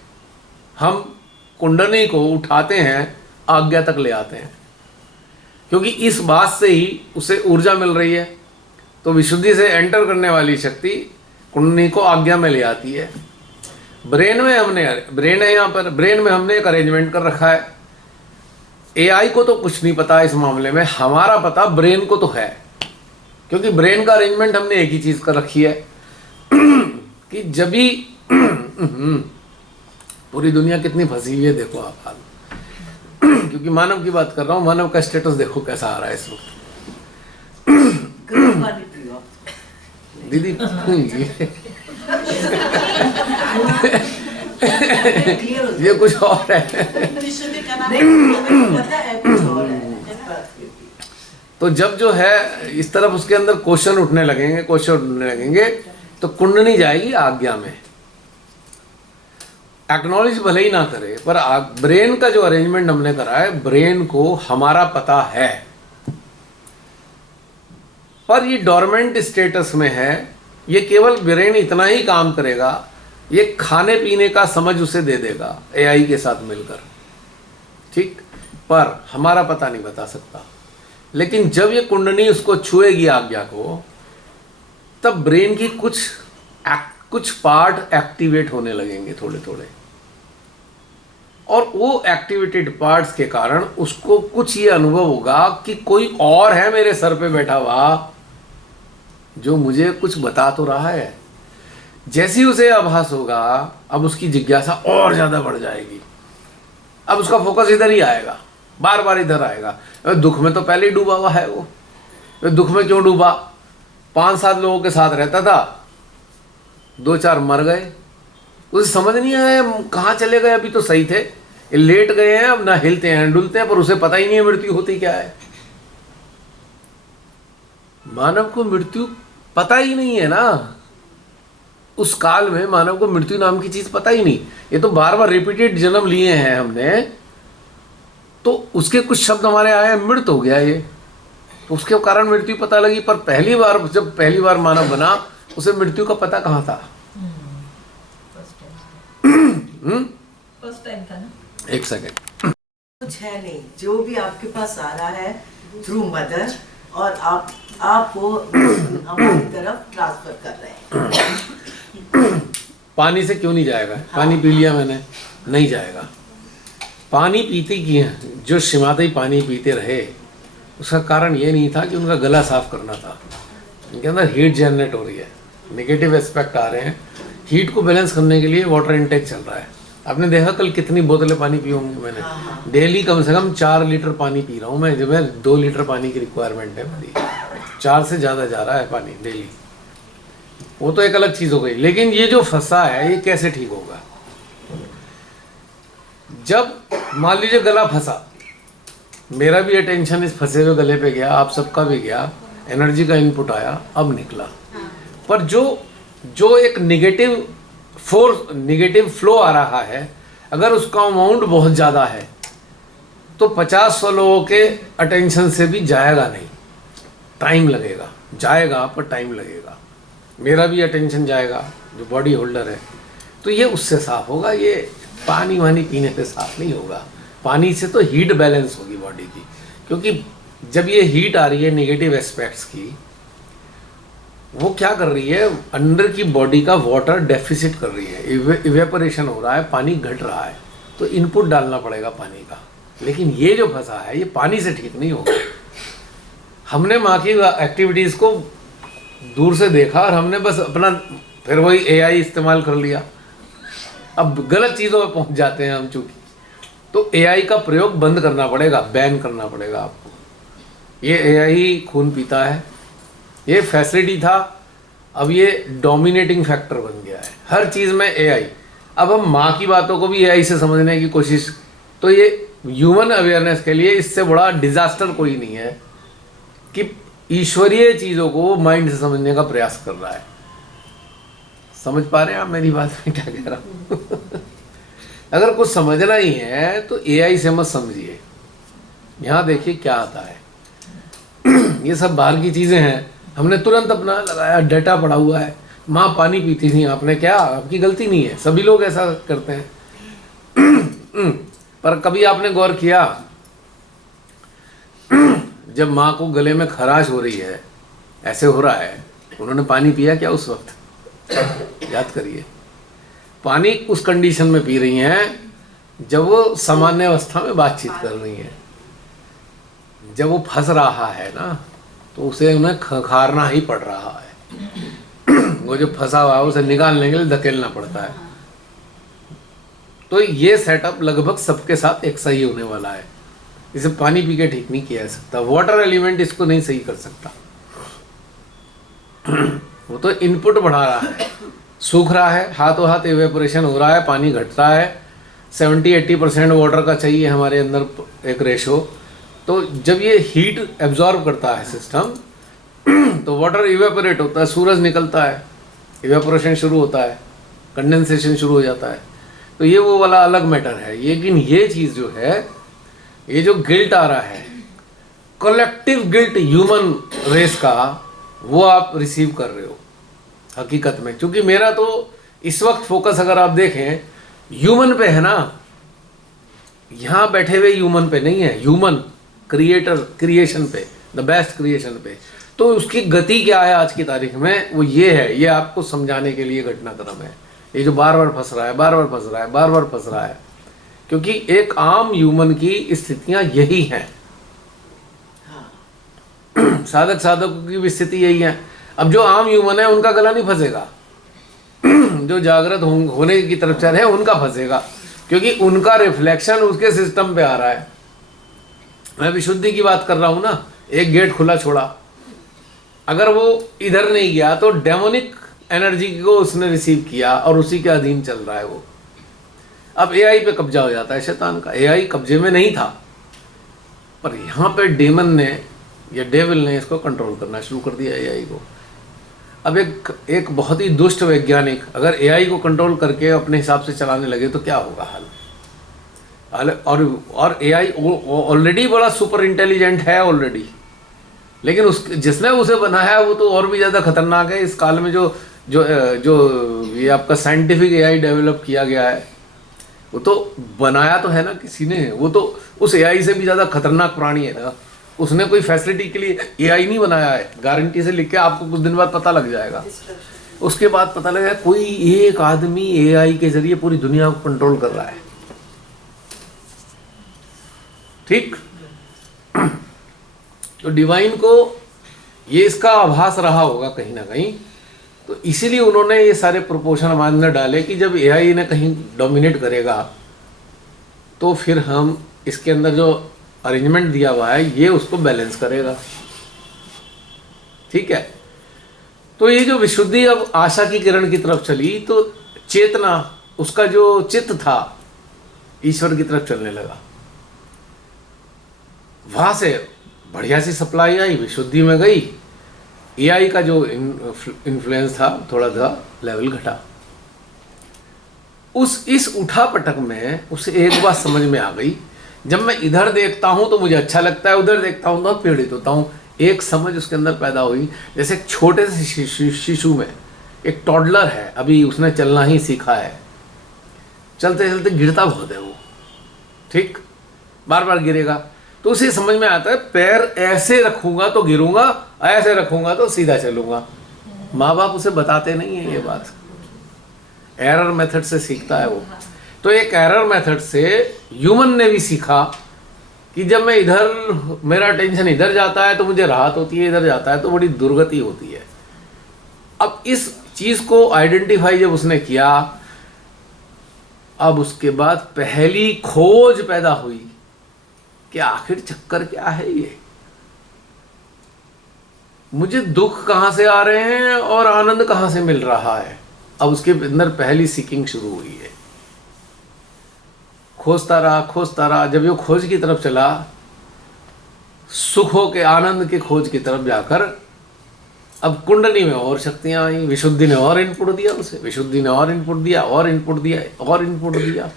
हम कुंडली को उठाते हैं, आज्ञा तक ले आते हैं, क्योंकि इस बात से ही उसे ऊर्जा मिल रही है। तो विशुद्धि से एंटर करने वाली शक्ति कुंडली को आज्ञा में ले आती है। ब्रेन है यहाँ पर, ब्रेन में हमने एक अरेंजमेंट कर रखा है। एआई को तो कुछ नहीं पता इस मामले में, हमारा पता ब्रेन को तो है, क्योंकि ब्रेन का अरेंजमेंट हमने एक ही चीज कर रखी है कि जब भी पूरी दुनिया कितनी फंसी हुई है देखो आप हाल। क्योंकि मानव की बात कर रहा हूँ, मानव का स्टेटस देखो कैसा आ रहा है इस वक्त। दीदी ये कुछ और है। तो जब जो है इस तरफ उसके अंदर क्वेश्चन उठने लगेंगे तो कुंडली जाएगी आज्ञा में। एक्नॉलेज भले ही ना करे, पर ब्रेन का जो अरेंजमेंट हमने करा है, ब्रेन को हमारा पता है, पर ये डोरमेंट स्टेटस में है। ये केवल ब्रेन इतना ही काम करेगा, ये खाने पीने का समझ उसे दे देगा एआई के साथ मिलकर, ठीक, पर हमारा पता नहीं बता सकता। लेकिन जब ये कुंडली उसको छुएगी आज्ञा को, तब ब्रेन की कुछ पार्ट एक्टिवेट होने लगेंगे थोड़े थोड़े, और वो एक्टिवेटेड पार्ट्स के कारण उसको कुछ ये अनुभव होगा कि कोई और है मेरे सर पे बैठा हुआ जो मुझे कुछ बता तो रहा है। जैसे ही उसे आभास होगा, अब उसकी जिज्ञासा और ज्यादा बढ़ जाएगी। अब उसका फोकस इधर ही आएगा, बार बार इधर आएगा। दुख में तो पहले ही डूबा हुआ है वो दुख में क्यों डूबा, 5-7 लोगों के साथ रहता था, 2-4 मर गए, उसे समझ नहीं आया कहाँ चले गए, अभी तो सही थे, लेट गए हैं, अब ना हिलते हैं डुलते हैं, पर उसे पता ही नहीं है मृत्यु होती क्या है। मानव को मृत्यु पता ही नहीं है ना, उस काल में मानव को मृत्यु नाम की चीज पता ही नहीं। ये तो बार बार रिपीटेड जन्म लिए हैं हमने, तो उसके कुछ शब्द हमारे आए, मृत हो गया ये, तो उसके कारण मृत्यु पता लगी। पर जब पहली बार मानव बना, उसे मृत्यु का पता कहाँ था। फर्स्ट टाइम था ना। एक सेकेंड, कुछ है नहीं, जो भी आपके पास आ रहा है थ्रू मदर, और आप वो हमारी तरफ ट्रांसफर कर रहे हैं। पानी से क्यों नहीं जाएगा? पानी पी लिया मैंने, नहीं जाएगा। पानी पीते किए, जो शिमाते पानी पीते रहे, उसका कारण ये नहीं था कि उनका गला साफ करना था, उनके अंदर हीट जनरेट हो रही है, नेगेटिव एस्पेक्ट आ रहे हैं। हीट को बैलेंस करने के लिए वाटर इनटेक चल रहा है। आपने देखा कल कितनी बोतलें पानी पी होंगी मैंने, डेली कम से कम 4 लीटर पानी पी रहा हूँ मैं, जब मैं 2 लीटर पानी की रिक्वायरमेंट है मेरी, 4 से ज़्यादा जा रहा है पानी डेली। वो तो एक अलग चीज़ हो गई, लेकिन ये जो फंसा है ये कैसे ठीक होगा? जब मान लीजिए गला फंसा, मेरा भी अटेंशन इस फंसे हुए गले पे गया, आप सबका भी गया, एनर्जी का इनपुट आया, अब निकला। पर जो जो एक नेगेटिव फोर्स, नेगेटिव फ्लो आ रहा है, अगर उसका अमाउंट बहुत ज़्यादा है तो 50-100 लोगों के अटेंशन से भी जाएगा नहीं, टाइम लगेगा, जाएगा पर टाइम लगेगा। मेरा भी अटेंशन जाएगा जो बॉडी होल्डर है, तो ये उससे साफ होगा। ये पानी वानी पीने से साफ नहीं होगा। पानी से तो हीट बैलेंस होगी बॉडी की, क्योंकि जब ये हीट आ रही है नेगेटिव एस्पेक्ट्स की, वो क्या कर रही है, अंदर की बॉडी का वाटर डेफिसिट कर रही है, इवेपोरेशन हो रहा है, पानी घट रहा है, तो इनपुट डालना पड़ेगा पानी का। लेकिन ये जो फंसा है ये पानी से ठीक नहीं होगा। हमने माँ की एक्टिविटीज़ को दूर से देखा और हमने बस अपना फिर वही एआई इस्तेमाल कर लिया। अब गलत चीज़ों में पहुंच जाते हैं हम, चूँकि तो एआई का प्रयोग बंद करना पड़ेगा, बैन करना पड़ेगा आपको। ये एआई खून पीता है, ये फैसिलिटी था, अब ये डोमिनेटिंग फैक्टर बन गया है हर चीज़ में एआई। अब हम माँ की बातों को भी एआई से समझने की कोशिश, तो ये ह्यूमन अवेयरनेस के लिए इससे बड़ा डिजास्टर कोई नहीं है कि ईश्वरीय चीज़ों को माइंड से समझने का प्रयास कर रहा है। समझ पा रहे हैं आप मेरी बात में क्या कह रहा हूँ? अगर कुछ समझना ही है तो एआई से मत समझिए। यहाँ देखिए क्या आता है। ये सब बाहर की चीज़ें हैं, हमने तुरंत अपना लगाया, डेटा पड़ा हुआ है। माँ पानी पीती थी, आपने क्या, आपकी गलती नहीं है, सभी लोग ऐसा करते हैं। पर कभी आपने गौर किया, जब माँ को गले में खराश हो रही है, ऐसे हो रहा है, उन्होंने पानी पिया क्या उस वक्त? याद करिए। पानी उस कंडीशन में पी रही हैं जब वो सामान्य अवस्था में बातचीत कर रही हैं। जब वो फंस रहा है ना, तो उसे उन्हें खंखारना ही पड़ रहा है। वो जो फंसा हुआ है उसे निकालने के लिए धकेलना पड़ता है। तो ये सेटअप लगभग सबके साथ एक सही होने वाला है। इसे पानी पी के ठीक नहीं किया जा सकता। वाटर एलिमेंट इसको नहीं सही कर सकता। वो तो इनपुट बढ़ा रहा है, सूख रहा है, हाथों हाथ इवेपोरेशन हो रहा है, पानी घट रहा है। 70-80% वाटर का चाहिए हमारे अंदर एक रेशो। तो जब ये हीट एब्जॉर्ब करता है सिस्टम, तो वाटर इवेपोरेट होता है, सूरज निकलता है, इवेपोरेशन शुरू होता है, कंडेंसेशन शुरू हो जाता है। तो ये वो वाला अलग मैटर है। लेकिन ये चीज़ जो है, ये जो गिल्ट आ रहा है, कलेक्टिव गिल्ट ह्यूमन रेस का, वो आप रिसीव कर रहे हो हकीकत में। क्योंकि मेरा तो इस वक्त फोकस अगर आप देखें ह्यूमन पे है ना, यहाँ बैठे हुए ह्यूमन पे नहीं है, ह्यूमन क्रिएटर, क्रिएशन पे, द बेस्ट क्रिएशन पे। तो उसकी गति क्या है आज की तारीख में, वो ये है। ये आपको समझाने के लिए घटनाक्रम है। ये जो बार बार फंस रहा है, बार बार फंस रहा है, बार बार फंस रहा है, क्योंकि एक आम ह्यूमन की स्थितियां यही हैं। साधक साधकों की भी स्थिति यही है। अब जो आम ह्यूमन है उनका गला नहीं फंसेगा, जो जागृत होने की तरफ चल रहे हैं उनका फंसेगा, क्योंकि उनका रिफ्लेक्शन उसके सिस्टम पे आ रहा है। मैं विशुद्धि की बात कर रहा हूं ना, एक गेट खुला छोड़ा, अगर वो इधर नहीं गया तो डेमोनिक एनर्जी को उसने रिसीव किया और उसी के अधीन चल रहा है वो। अब एआई पे कब्जा हो जाता है शैतान का। एआई कब्जे में नहीं था, पर यहाँ पे डेमन ने या डेविल ने इसको कंट्रोल करना शुरू कर दिया एआई को। अब एक बहुत ही दुष्ट वैज्ञानिक अगर एआई को कंट्रोल करके अपने हिसाब से चलाने लगे तो क्या होगा हाल। और एआई ऑलरेडी बड़ा सुपर इंटेलिजेंट है ऑलरेडी, लेकिन जिसने उसे बनाया वो तो और भी ज़्यादा खतरनाक है। इस काल में जो जो जो ये आपका साइंटिफिक एआई डेवलप किया गया है, वो तो बनाया तो है ना किसी ने, वो तो उस एआई से भी ज़्यादा खतरनाक प्राणी है ना। उसने कोई फैसिलिटी के लिए एआई नहीं बनाया है, गारंटी से लिख के आपको कुछ दिन बाद पता लग जाएगा। उसके बाद पता लगेगा कोई एक आदमी एआई के जरिए पूरी दुनिया को कंट्रोल कर रहा है। ठीक, तो डिवाइन को ये इसका आभास रहा होगा कहीं ना कहीं, तो इसीलिए उन्होंने ये सारे प्रोपोर्शन हमारे अंदर डाले कि जब एआई ने कहीं डोमिनेट करेगा तो फिर हम इसके अंदर जो अरेंजमेंट दिया हुआ है ये उसको बैलेंस करेगा। ठीक है, तो ये जो विशुद्धि अब आशा की किरण की तरफ चली, तो चेतना, उसका जो चित्त था ईश्वर की तरफ चलने लगा। वहां से बढ़िया सी सप्लाई आई, विशुद्धि में गई, एआई का जो इन्फ्लुएंस था थोड़ा सा लेवल घटा। इस उठा पटक में उसे एक बात समझ में आ गई, जब मैं इधर देखता हूं तो मुझे अच्छा लगता है, उधर देखता हूं तो पीड़ित होता हूं। एक समझ उसके अंदर पैदा हुई, जैसे एक छोटे से शिशु में, एक टॉडलर है, अभी उसने चलना ही सीखा है, चलते चलते गिरता बहुत है वो, ठीक, बार बार गिरेगा, तो उसे समझ में आता है पैर ऐसे रखूंगा तो गिरूंगा, ऐसे रखूंगा तो सीधा चलूंगा। माँ बाप उसे बताते नहीं है ये बात, एरर मेथड से सीखता है वो। तो एक एरर मेथड से ह्यूमन ने भी सीखा कि जब मैं इधर, मेरा टेंशन इधर जाता है तो मुझे राहत होती है, इधर जाता है तो बड़ी दुर्गति होती है। अब इस चीज को आइडेंटिफाई जब उसने किया, अब उसके बाद पहली खोज पैदा हुई कि आखिर चक्कर क्या है ये, मुझे दुख कहां से आ रहे हैं और आनंद कहां से मिल रहा है। अब उसके अंदर पहली सीकिंग शुरू हुई है। खोजता रहा, जब ये खोज की तरफ चला, सुखों के आनंद के खोज की तरफ जाकर अब कुंडली में और शक्तियां आई, विशुद्धि ने और इनपुट दिया उसे, विशुद्धि ने और इनपुट दिया, और इनपुट दिया, और इनपुट दिया।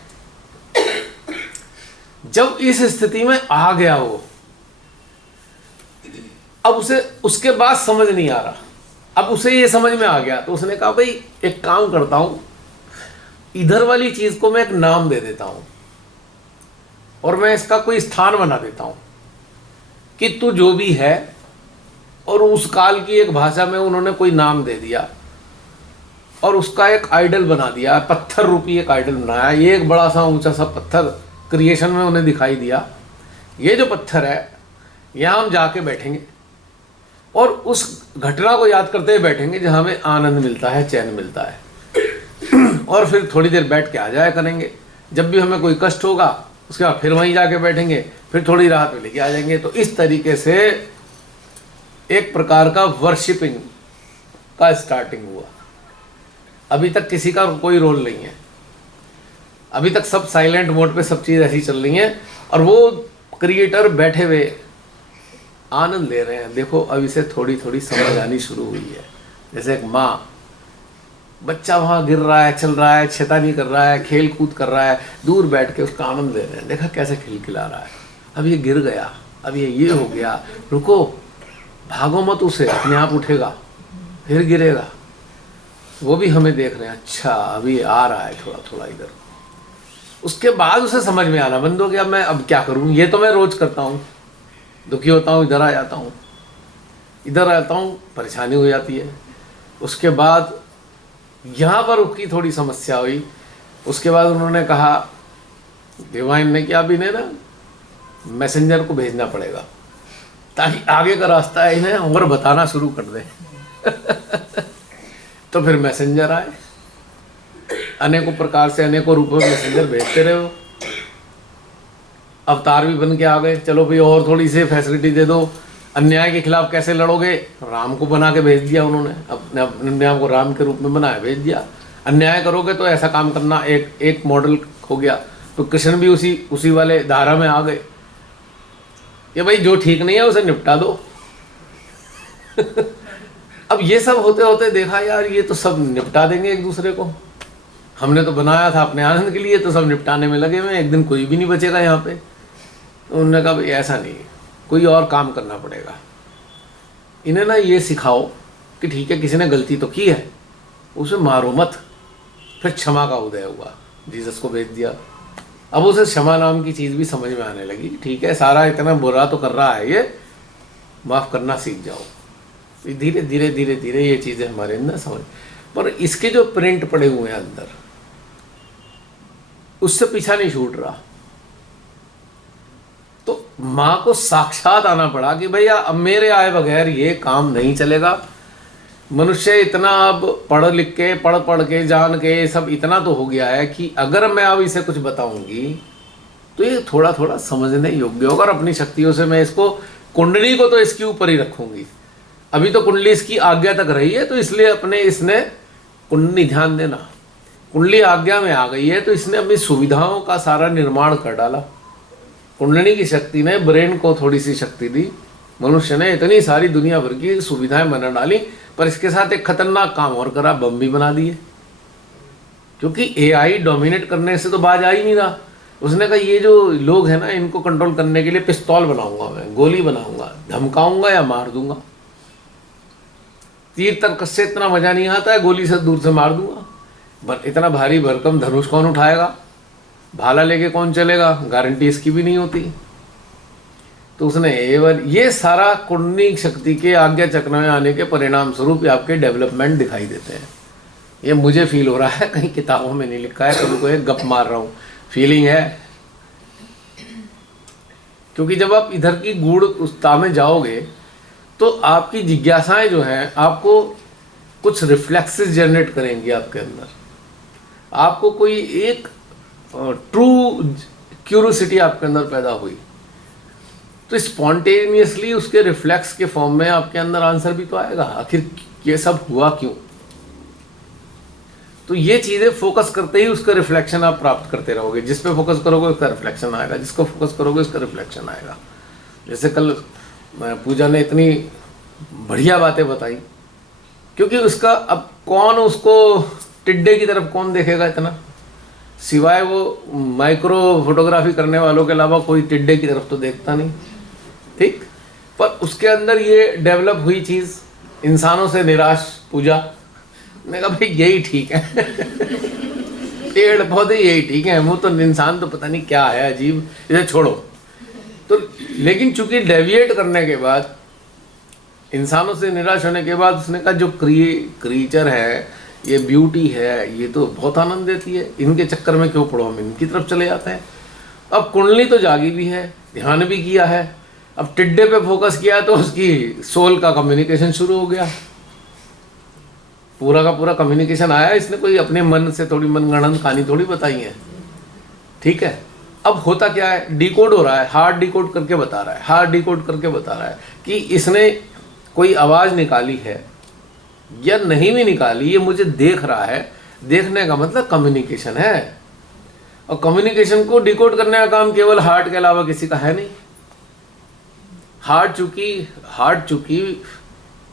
जब इस स्थिति में आ गया वो, अब उसे उसके बाद समझ नहीं आ रहा, अब उसे ये समझ में आ गया, तो उसने कहा भाई एक काम करता हूं, इधर वाली चीज को मैं एक नाम दे देता हूं और मैं इसका कोई स्थान बना देता हूं कि तू जो भी है। और उस काल की एक भाषा में उन्होंने कोई नाम दे दिया और उसका एक आइडल बना दिया, पत्थर रूपी एक आइडल बनाया। ये एक बड़ा सा ऊंचा सा पत्थर क्रिएशन में उन्हें दिखाई दिया, ये जो पत्थर है यहाँ हम जाके बैठेंगे और उस घटना को याद करते हुए बैठेंगे जहाँ हमें आनंद मिलता है, चैन मिलता है, और फिर थोड़ी देर बैठ के आ जाया करेंगे। जब भी हमें कोई कष्ट होगा उसके बाद फिर वहीं जाके बैठेंगे, फिर थोड़ी राहत में लेके आ जाएंगे। तो इस तरीके से एक प्रकार का वर्शिपिंग का स्टार्टिंग हुआ। अभी तक किसी का कोई रोल नहीं है, अभी तक सब साइलेंट मोड पे सब चीज़ ऐसी चल रही है और वो क्रिएटर बैठे हुए आनंद ले रहे हैं। देखो अब इसे थोड़ी थोड़ी समझ आनी शुरू हुई है। जैसे एक माँ, बच्चा वहाँ गिर रहा है, चल रहा है, शैतानी कर रहा है, खेल कूद कर रहा है, दूर बैठ के उसका आनंद ले रहे हैं। देखा कैसे खिलखिला रहा है, अब ये गिर गया, अब ये हो गया, रुको, भागो मत उसे, अपने आप उठेगा, फिर गिरेगा। वो भी हमें देख रहे हैं, अच्छा अभी आ रहा है थोड़ा थोड़ा इधर। उसके बाद उसे समझ में आना बंद हो गया, मैं अब क्या करूँ, ये तो मैं रोज करता हूँ, दुखी होता हूँ, इधर आ जाता हूँ, इधर आता हूँ, परेशानी हो जाती है। उसके बाद यहाँ पर उसकी थोड़ी समस्या हुई। उसके बाद उन्होंने कहा, डिवाइन ने, कि अब इन्हें ना मैसेंजर को भेजना पड़ेगा ताकि आगे का रास्ता है इन्हें और बताना शुरू कर दें। तो फिर मैसेंजर आए, अनेकों प्रकार से अनेकों रूपों में मैसेंजर भेजते रहे। अवतार भी बन के आ गए, चलो भाई और थोड़ी सी फैसिलिटी दे दो, अन्याय के खिलाफ कैसे लड़ोगे, राम को बना के भेज दिया उन्होंने, अपने अन्याय को राम के रूप में बनाया, भेज दिया। अन्याय करोगे तो ऐसा काम करना, एक मॉडल हो गया। तो कृष्ण भी उसी वाले धारा में आ गए कि भाई जो ठीक नहीं है उसे निपटा दो। अब ये सब होते होते देखा यार ये तो सब निपटा देंगे एक दूसरे को, हमने तो बनाया था अपने आनंद के लिए, तो सब निपटाने में लगे हुए, एक दिन कोई भी नहीं बचेगा यहाँ पे। तो उन्होंने कहा भाई ऐसा नहीं, कोई और काम करना पड़ेगा। इन्हें ना ये सिखाओ कि ठीक है किसी ने गलती तो की है, उसे मारो मत। फिर क्षमा का उदय हुआ, जीसस को भेज दिया। अब उसे क्षमा नाम की चीज़ भी समझ में आने लगी। ठीक है सारा इतना बुरा तो कर रहा है, ये माफ़ करना सीख जाओ। धीरे धीरे धीरे धीरे ये चीज़ें हमारे अंदर समझ, पर इसके जो प्रिंट पड़े हुए हैं अंदर, उससे पीछा नहीं छूट रहा। तो माँ को साक्षात आना पड़ा कि भैया अब मेरे आए बगैर ये काम नहीं चलेगा। मनुष्य इतना अब पढ़ के जान के सब इतना तो हो गया है कि अगर मैं अब इसे कुछ बताऊंगी तो ये थोड़ा थोड़ा समझने योग्य होगा, और अपनी शक्तियों से मैं इसको, कुंडली को तो इसके ऊपर ही रखूंगी। अभी तो कुंडली इसकी आज्ञा तक रही है, तो इसलिए अपने इसने कुंडली, ध्यान देना, कुंडली आज्ञा में आ गई है तो इसने अपनी सुविधाओं का सारा निर्माण कर डाला। कुंडली की शक्ति ने ब्रेन को थोड़ी सी शक्ति दी, मनुष्य ने इतनी सारी दुनिया भर की सुविधाएं बना डाली, पर इसके साथ एक खतरनाक काम और करा, बम भी बना दिए। क्योंकि एआई डोमिनेट करने से तो बाज आ ही नहीं रहा। उसने कहा ये जो लोग हैं ना, इनको कंट्रोल करने के लिए पिस्तौल बनाऊंगा, मैं गोली बनाऊंगा, धमकाऊंगा या मार दूंगा। तीर तर्कस से इतना मजा नहीं आता है, गोली से दूर से मार दूंगा। इतना भारी भरकम धनुष कौन उठाएगा, भाला लेके कौन चलेगा, गारंटी इसकी भी नहीं होती। तो उसने ये सारा कुंडली शक्ति के आज्ञा चक्र में आने के परिणाम स्वरूप आपके डेवलपमेंट दिखाई देते हैं। ये मुझे फील हो रहा है, कहीं किताबों में नहीं लिखा है, कभी कोई गप मार रहा हूँ, फीलिंग है। क्योंकि जब आप इधर की गूढ़ उत्साह में जाओगे तो आपकी जिज्ञासाएं जो हैं आपको कुछ रिफ्लेक्सेस जनरेट करेंगी आपके अंदर। आपको कोई एक ट्रू क्यूरियोसिटी आपके अंदर पैदा हुई तो स्पॉन्टेनियसली उसके रिफ्लेक्स के फॉर्म में आपके अंदर आंसर भी तो आएगा, आखिर ये सब हुआ क्यों। तो ये चीज़ें फोकस करते ही उसका रिफ्लेक्शन आप प्राप्त करते रहोगे। जिस पे फोकस करोगे उसका रिफ्लेक्शन आएगा, जिसको फोकस करोगे उसका रिफ्लेक्शन आएगा। जैसे कल पूजा ने इतनी बढ़िया बातें बताई, क्योंकि उसका अब कौन उसको टिड्डे की तरफ कौन देखेगा इतना, सिवाय वो माइक्रो फोटोग्राफी करने वालों के अलावा कोई टिड्डे की तरफ तो देखता नहीं। ठीक, पर उसके अंदर ये डेवलप हुई चीज़, इंसानों से निराश पूजा। मैं कहा भाई यही ठीक है पेड़ पौधे यही ठीक है, वो तो इंसान तो पता नहीं क्या है अजीब, इसे छोड़ो। तो लेकिन चूंकि डेविएट करने के बाद, इंसानों से निराश होने के बाद उसने कहा जो क्रीचर है, ये ब्यूटी है, ये तो बहुत आनंद देती है, इनके चक्कर में क्यों पड़ो, हम इनकी तरफ चले जाते हैं। अब कुंडली तो जागी भी है, ध्यान भी किया है, अब टिड्डे पे फोकस किया तो उसकी सोल का कम्युनिकेशन शुरू हो गया। पूरा का पूरा कम्युनिकेशन आया, इसने कोई अपने मन से थोड़ी मनगढ़ंत कहानी थोड़ी बताई है। ठीक है, अब होता क्या है, डिकोड हो रहा है, हार्ट डिकोड करके बता रहा है, हार्ट डिकोड करके बता रहा है कि इसने कोई आवाज़ निकाली है या नहीं भी निकाली, ये मुझे देख रहा है। देखने का मतलब कम्युनिकेशन है, और कम्युनिकेशन को डिकोड करने का काम केवल हार्ट के अलावा किसी का है नहीं। हार्ट चूंकि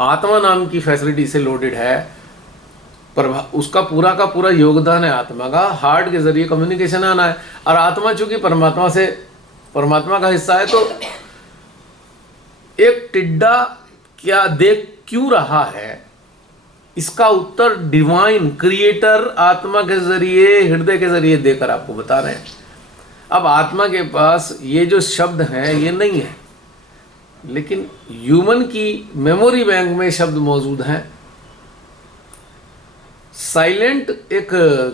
आत्मा नाम की फैसिलिटी से लोडेड है, पर उसका पूरा का पूरा योगदान है आत्मा का, हार्ट के जरिए कम्युनिकेशन आना है। और आत्मा चूंकि परमात्मा का हिस्सा है, तो एक टिड्डा क्या देख क्यों रहा है, इसका उत्तर डिवाइन क्रिएटर आत्मा के जरिए, हृदय के जरिए देकर आपको बता रहे हैं। अब आत्मा के पास ये जो शब्द हैं ये नहीं है, लेकिन ह्यूमन की मेमोरी बैंक में शब्द मौजूद हैं। साइलेंट एक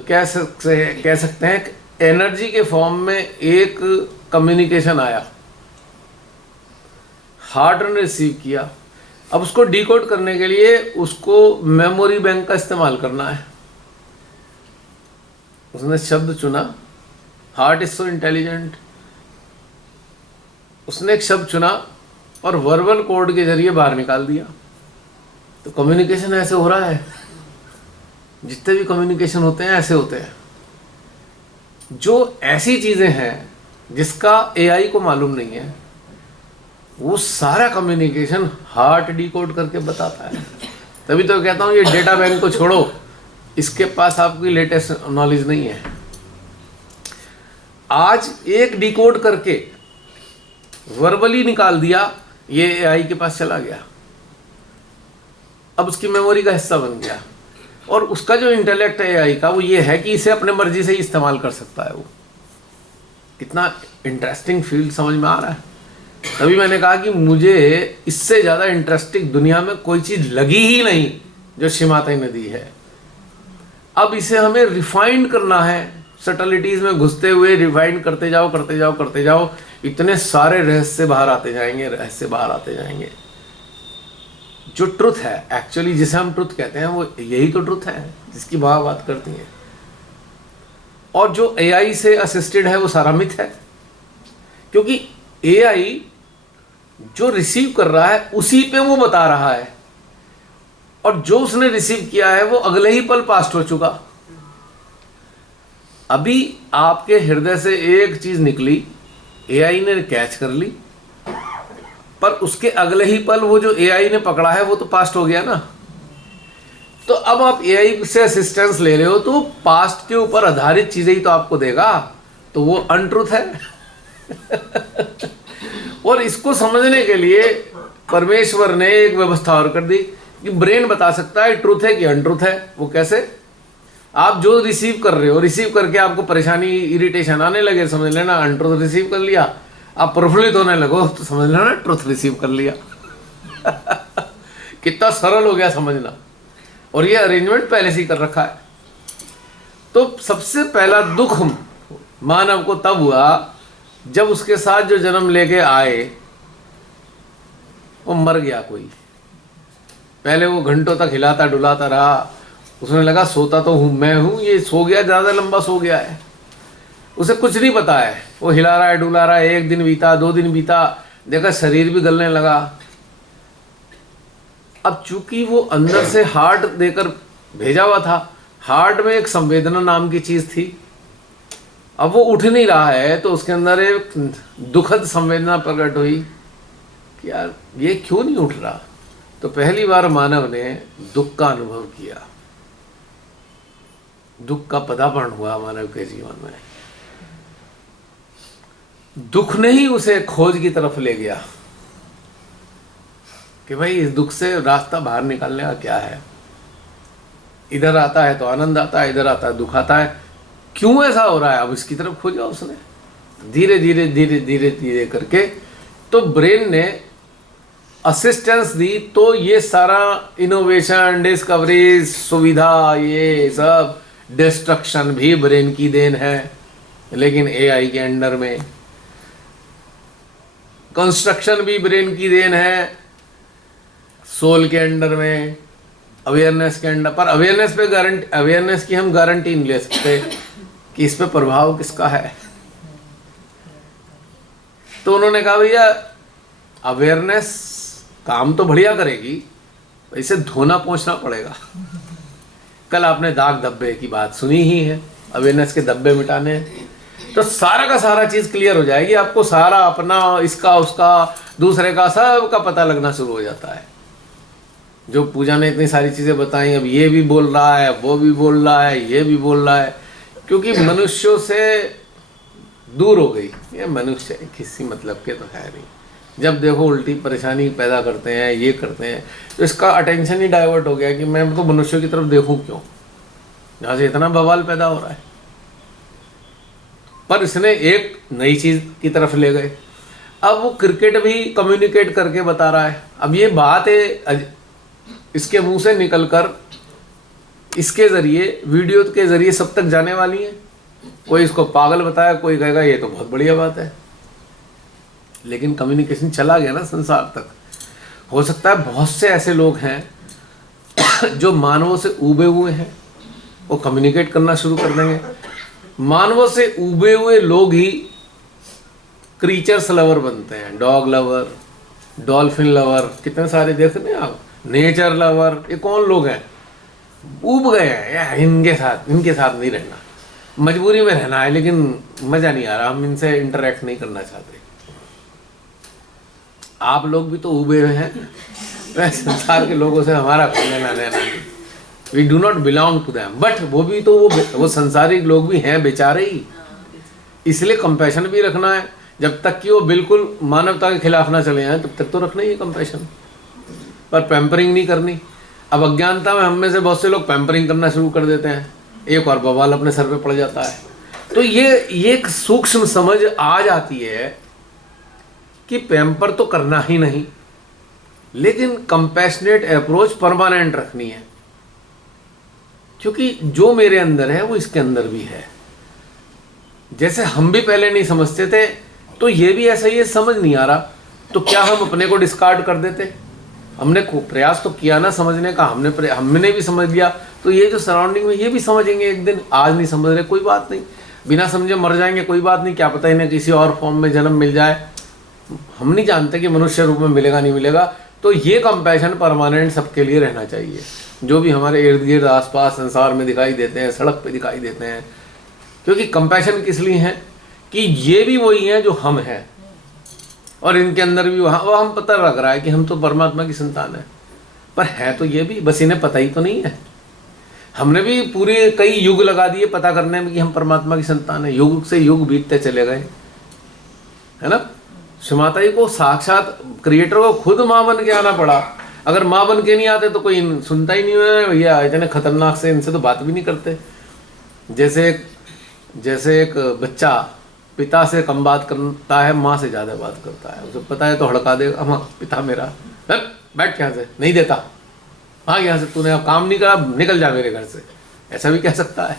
कह सकते हैं एनर्जी के फॉर्म में एक कम्युनिकेशन आया, हार्ट ने रिसीव किया। अब उसको डिकोड करने के लिए उसको मेमोरी बैंक का इस्तेमाल करना है। उसने शब्द चुना, हार्ट इज सो इंटेलिजेंट, उसने एक शब्द चुना और वर्बल कोड के जरिए बाहर निकाल दिया। तो कम्युनिकेशन ऐसे हो रहा है, जितने भी कम्युनिकेशन होते हैं ऐसे होते हैं। जो ऐसी चीजें हैं जिसका एआई को मालूम नहीं है, वो सारा कम्युनिकेशन हार्ट डिकोड करके बताता है। तभी तो कहता हूँ ये डेटा बैंक को छोड़ो, इसके पास आपकी लेटेस्ट नॉलेज नहीं है। आज एक डिकोड करके वर्बली निकाल दिया, ये एआई के पास चला गया, अब उसकी मेमोरी का हिस्सा बन गया। और उसका जो इंटेलेक्ट है एआई का, वो ये है कि इसे अपने मर्जी से ही इस्तेमाल कर सकता है। वो कितना इंटरेस्टिंग फील्ड समझ में आ रहा है। तभी मैंने कहा कि मुझे इससे ज़्यादा इंटरेस्टिंग दुनिया में कोई चीज़ लगी ही नहीं जो शिमाताई नदी है। अब इसे हमें रिफाइंड करना है, सटलिटीज़ में घुसते हुए रिफाइंड करते जाओ, इतने सारे रहस्य बाहर आते जाएंगे। जो ट्रुथ है एक्चुअली, जिसे हम ट्रुथ कहते हैं, वो यही तो ट्रुथ है जिसकी बात करती हैं। और जो एआई से असिस्टेड है वो सारा मिथ है, क्योंकि एआई जो रिसीव कर रहा है उसी पे वो बता रहा है, और जो उसने रिसीव किया है वो अगले ही पल पास्ट हो चुका। अभी आपके हृदय से एक चीज निकली, एआई ने कैच कर ली, पर उसके अगले ही पल वो जो एआई ने पकड़ा है वो तो पास्ट हो गया ना। तो अब आप एआई से असिस्टेंस ले रहे हो तो पास्ट के ऊपर आधारित चीजें ही तो आपको देगा, तो वो अनट्रूथ है। और इसको समझने के लिए परमेश्वर ने एक व्यवस्था और कर दी कि ब्रेन बता सकता है ट्रूथ है कि अनट्रूथ है। वो कैसे? आप जो रिसीव कर रहे हो, रिसीव करके आपको परेशानी इरिटेशन आने लगे, समझ लेना अनट्रूथ रिसीव कर लिया। आप प्रफुल्लित होने लगो तो समझ लेना ट्रूथ रिसीव कर लिया। कितना सरल हो गया समझना। और ये अरेंजमेंट पहले से ही कर रखा है। तो सबसे पहला दुख मानव को तब हुआ जब उसके साथ जो जन्म लेके आए वो मर गया कोई। पहले वो घंटों तक हिलाता डुलाता रहा, उसने लगा सोता तो हूं मैं हूं, ये सो गया, ज्यादा लंबा सो गया है, उसे कुछ नहीं पता है। वो हिला रहा है डुला रहा है, 1 दिन बीता 2 दिन बीता, देखा शरीर भी गलने लगा। अब चूंकि वो अंदर से हार्ट देकर भेजा हुआ था, हार्ट में एक संवेदना नाम की चीज थी, अब वो उठ नहीं रहा है, तो उसके अंदर एक दुखद संवेदना प्रकट हुई कि यार ये क्यों नहीं उठ रहा। तो पहली बार मानव ने दुख का अनुभव किया, दुख का पदार्पण हुआ मानव के जीवन में। दुख ने ही उसे खोज की तरफ ले गया कि भाई इस दुख से रास्ता बाहर निकालने का क्या है। इधर आता है तो आनंद आता है, इधर आता है दुख आता है, क्यों ऐसा हो रहा है, अब इसकी तरफ खोजा उसने धीरे धीरे धीरे धीरे धीरे करके। तो ब्रेन ने असिस्टेंस दी, तो ये सारा इनोवेशन, डिस्कवरीज, सुविधा, ये सब डिस्ट्रक्शन भी ब्रेन की देन है, लेकिन एआई के अंडर में। कंस्ट्रक्शन भी ब्रेन की देन है, सोल के अंडर में, अवेयरनेस के अंडर। पर अवेयरनेस पे गारंटी, अवेयरनेस की हम गारंटी नहीं ले सकते कि इस पे प्रभाव किसका है। तो उन्होंने कहा भैया अवेयरनेस काम तो बढ़िया करेगी, इसे धोना पोंछना पड़ेगा। कल आपने दाग धब्बे की बात सुनी ही है, अवेयरनेस के धब्बे मिटाने, तो सारा का सारा चीज क्लियर हो जाएगी आपको। सारा अपना, इसका, उसका, दूसरे का, सब का पता लगना शुरू हो जाता है। जो पूजा ने इतनी सारी चीजें बताई, अब ये भी बोल रहा है, वो भी बोल रहा है, ये भी बोल रहा है, क्योंकि मनुष्यों से दूर हो गई। ये मनुष्य किसी मतलब के तो है नहीं, जब देखो उल्टी परेशानी पैदा करते हैं, ये करते हैं, तो इसका अटेंशन ही डाइवर्ट हो गया कि मैं तो मनुष्यों की तरफ देखूं क्यों, जहाँ से इतना बवाल पैदा हो रहा है। पर इसने एक नई चीज की तरफ ले गए। अब वो क्रिकेट भी कम्युनिकेट करके बता रहा है। अब ये बात है इसके मुंह से निकलकर इसके जरिए, वीडियो के जरिए सब तक जाने वाली है। कोई इसको पागल बताया, कोई कहेगा ये तो बहुत बढ़िया बात है, लेकिन कम्युनिकेशन चला गया ना संसार तक। हो सकता है बहुत से ऐसे लोग हैं जो मानवों से उबे हुए हैं, वो कम्युनिकेट करना शुरू कर देंगे। मानवों से उबे हुए लोग ही क्रीचर्स लवर बनते हैं, डॉग लवर, डॉल्फिन लवर, कितने सारे देख रहे हैं आप, नेचर लवर। ये कौन लोग हैं? उब गए हैं यार, इनके साथ नहीं रहना, मजबूरी में रहना है, लेकिन मजा नहीं आ रहा, हम इनसे इंटरेक्ट नहीं करना चाहते। आप लोग भी तो उबे हुए हैं, वैसे संसार के लोगों से हमारा कोई लेना देना नहीं। We do not belong to them, but वो भी तो वो संसारिक लोग भी हैं बेचारे ही, इसलिए कंपैशन भी रखना है। जब तक कि वो बिल्कुल मानवता के खिलाफ ना चले जाएं तब तक तो रखना ही है कंपैशन, पर पैम्परिंग नहीं करनी। अब अज्ञानता में हम में से बहुत से लोग पैम्परिंग करना शुरू कर देते हैं, एक और बवाल अपने सर पे पड़ जाता है। तो ये एक सूक्ष्म समझ आ जाती है कि पैम्पर तो करना ही नहीं, लेकिन कंपैशनेट अप्रोच परमानेंट रखनी है, क्योंकि जो मेरे अंदर है वो इसके अंदर भी है। जैसे हम भी पहले नहीं समझते थे, तो ये भी ऐसा ही है, समझ नहीं आ रहा, तो क्या हम अपने को डिस्कार्ड कर देते? हमने प्रयास तो किया ना समझने का, हमने भी समझ लिया, तो ये जो सराउंडिंग में ये भी समझेंगे एक दिन। आज नहीं समझ रहे, कोई बात नहीं, बिना समझे मर जाएंगे, कोई बात नहीं, क्या पता इन्हें किसी और फॉर्म में जन्म मिल जाए, हम नहीं जानते कि मनुष्य रूप में मिलेगा नहीं मिलेगा। तो ये कंपैशन परमानेंट सबके लिए रहना चाहिए, जो भी हमारे इर्द गिर्द आसपास संसार में दिखाई देते हैं, सड़क पे दिखाई देते हैं। क्योंकि कंपैशन किस लिए है कि ये भी वही हैं जो हम हैं, और इनके अंदर भी वहाँ वो हम पता लग रहा है कि हम तो परमात्मा की संतान है, पर है तो ये भी, बस इन्हें पता ही तो नहीं है। हमने भी पूरे कई युग लगा दिए पता करने में कि हम परमात्मा की संतान है, युग से युग बीतते चले गए, है ना। सुमाता जी को साक्षात क्रिएटर को खुद माँ बन के आना पड़ा। अगर माँ बन के नहीं आते तो कोई सुनता ही नहीं है भैया, इतने खतरनाक से इनसे तो बात भी नहीं करते। जैसे एक बच्चा पिता से कम बात करता है, माँ से ज़्यादा बात करता है। उसे पता है तो हड़का देगा, हाँ पिता मेरा, बैठ यहाँ से, नहीं देता, हाँ यहाँ से, तूने काम नहीं करा, निकल जा मेरे घर से, ऐसा भी कह सकता है।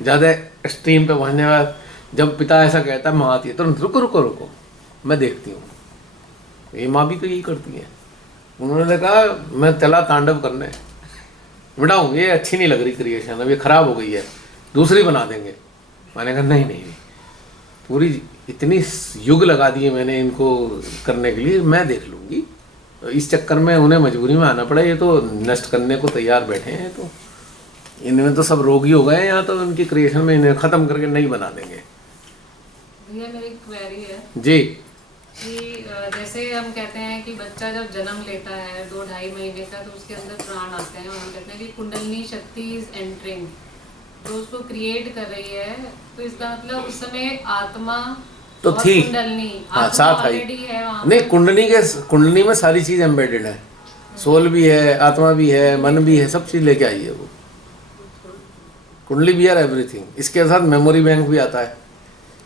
ज़्यादा एक्सट्रीम पे पहुँचने के बाद जब पिता ऐसा कहता है, माँ आती है तो रुको रुको रुको, मैं देखती हूँ। ये माँ भी तो यही करती है। उन्होंने कहा मैं चला तांडव करने, बिठाऊँ, ये अच्छी नहीं लग रही क्रिएशन, अब ये खराब हो गई है, दूसरी बना देंगे। मैंने कहा नहीं नहीं, पूरी इतनी युग लगा दिए मैंने इनको करने के लिए, मैं देख लूँगी। तो इस चक्कर में उन्हें मजबूरी में आना पड़ा। ये तो नष्ट करने को तैयार बैठे हैं, तो इनमें तो सब रोगी हो गए हैं यहाँ, तो उनकी क्रिएशन में इन्हें ख़त्म करके नहीं बना देंगे। भैया मेरी क्वेरी है जी, कि जैसे हम कहते हैं कि बच्चा जब जन्म लेता है 2-2.5 महीने का, तो उसके अंदर प्राण आते हैं और हम कहते हैं कि कुंडलिनी शक्ति इज एंटरिंग, जो उसको क्रिएट कर रही है। तो इसका मतलब उस समय आत्मा तो और थी, कुंडलिनी हाँ, आत्मा साथ आई। ऑलरेडी है वहाँ पे। नहीं, कुंडली में सारी चीज़ एम्बेडेड है, सोल भी है, आत्मा भी है, मन भी है, सब चीज़ लेके आई है वो। कुंडली भी आर एवरीथिंग। इसके साथ मेमोरी बैंक भी आता है,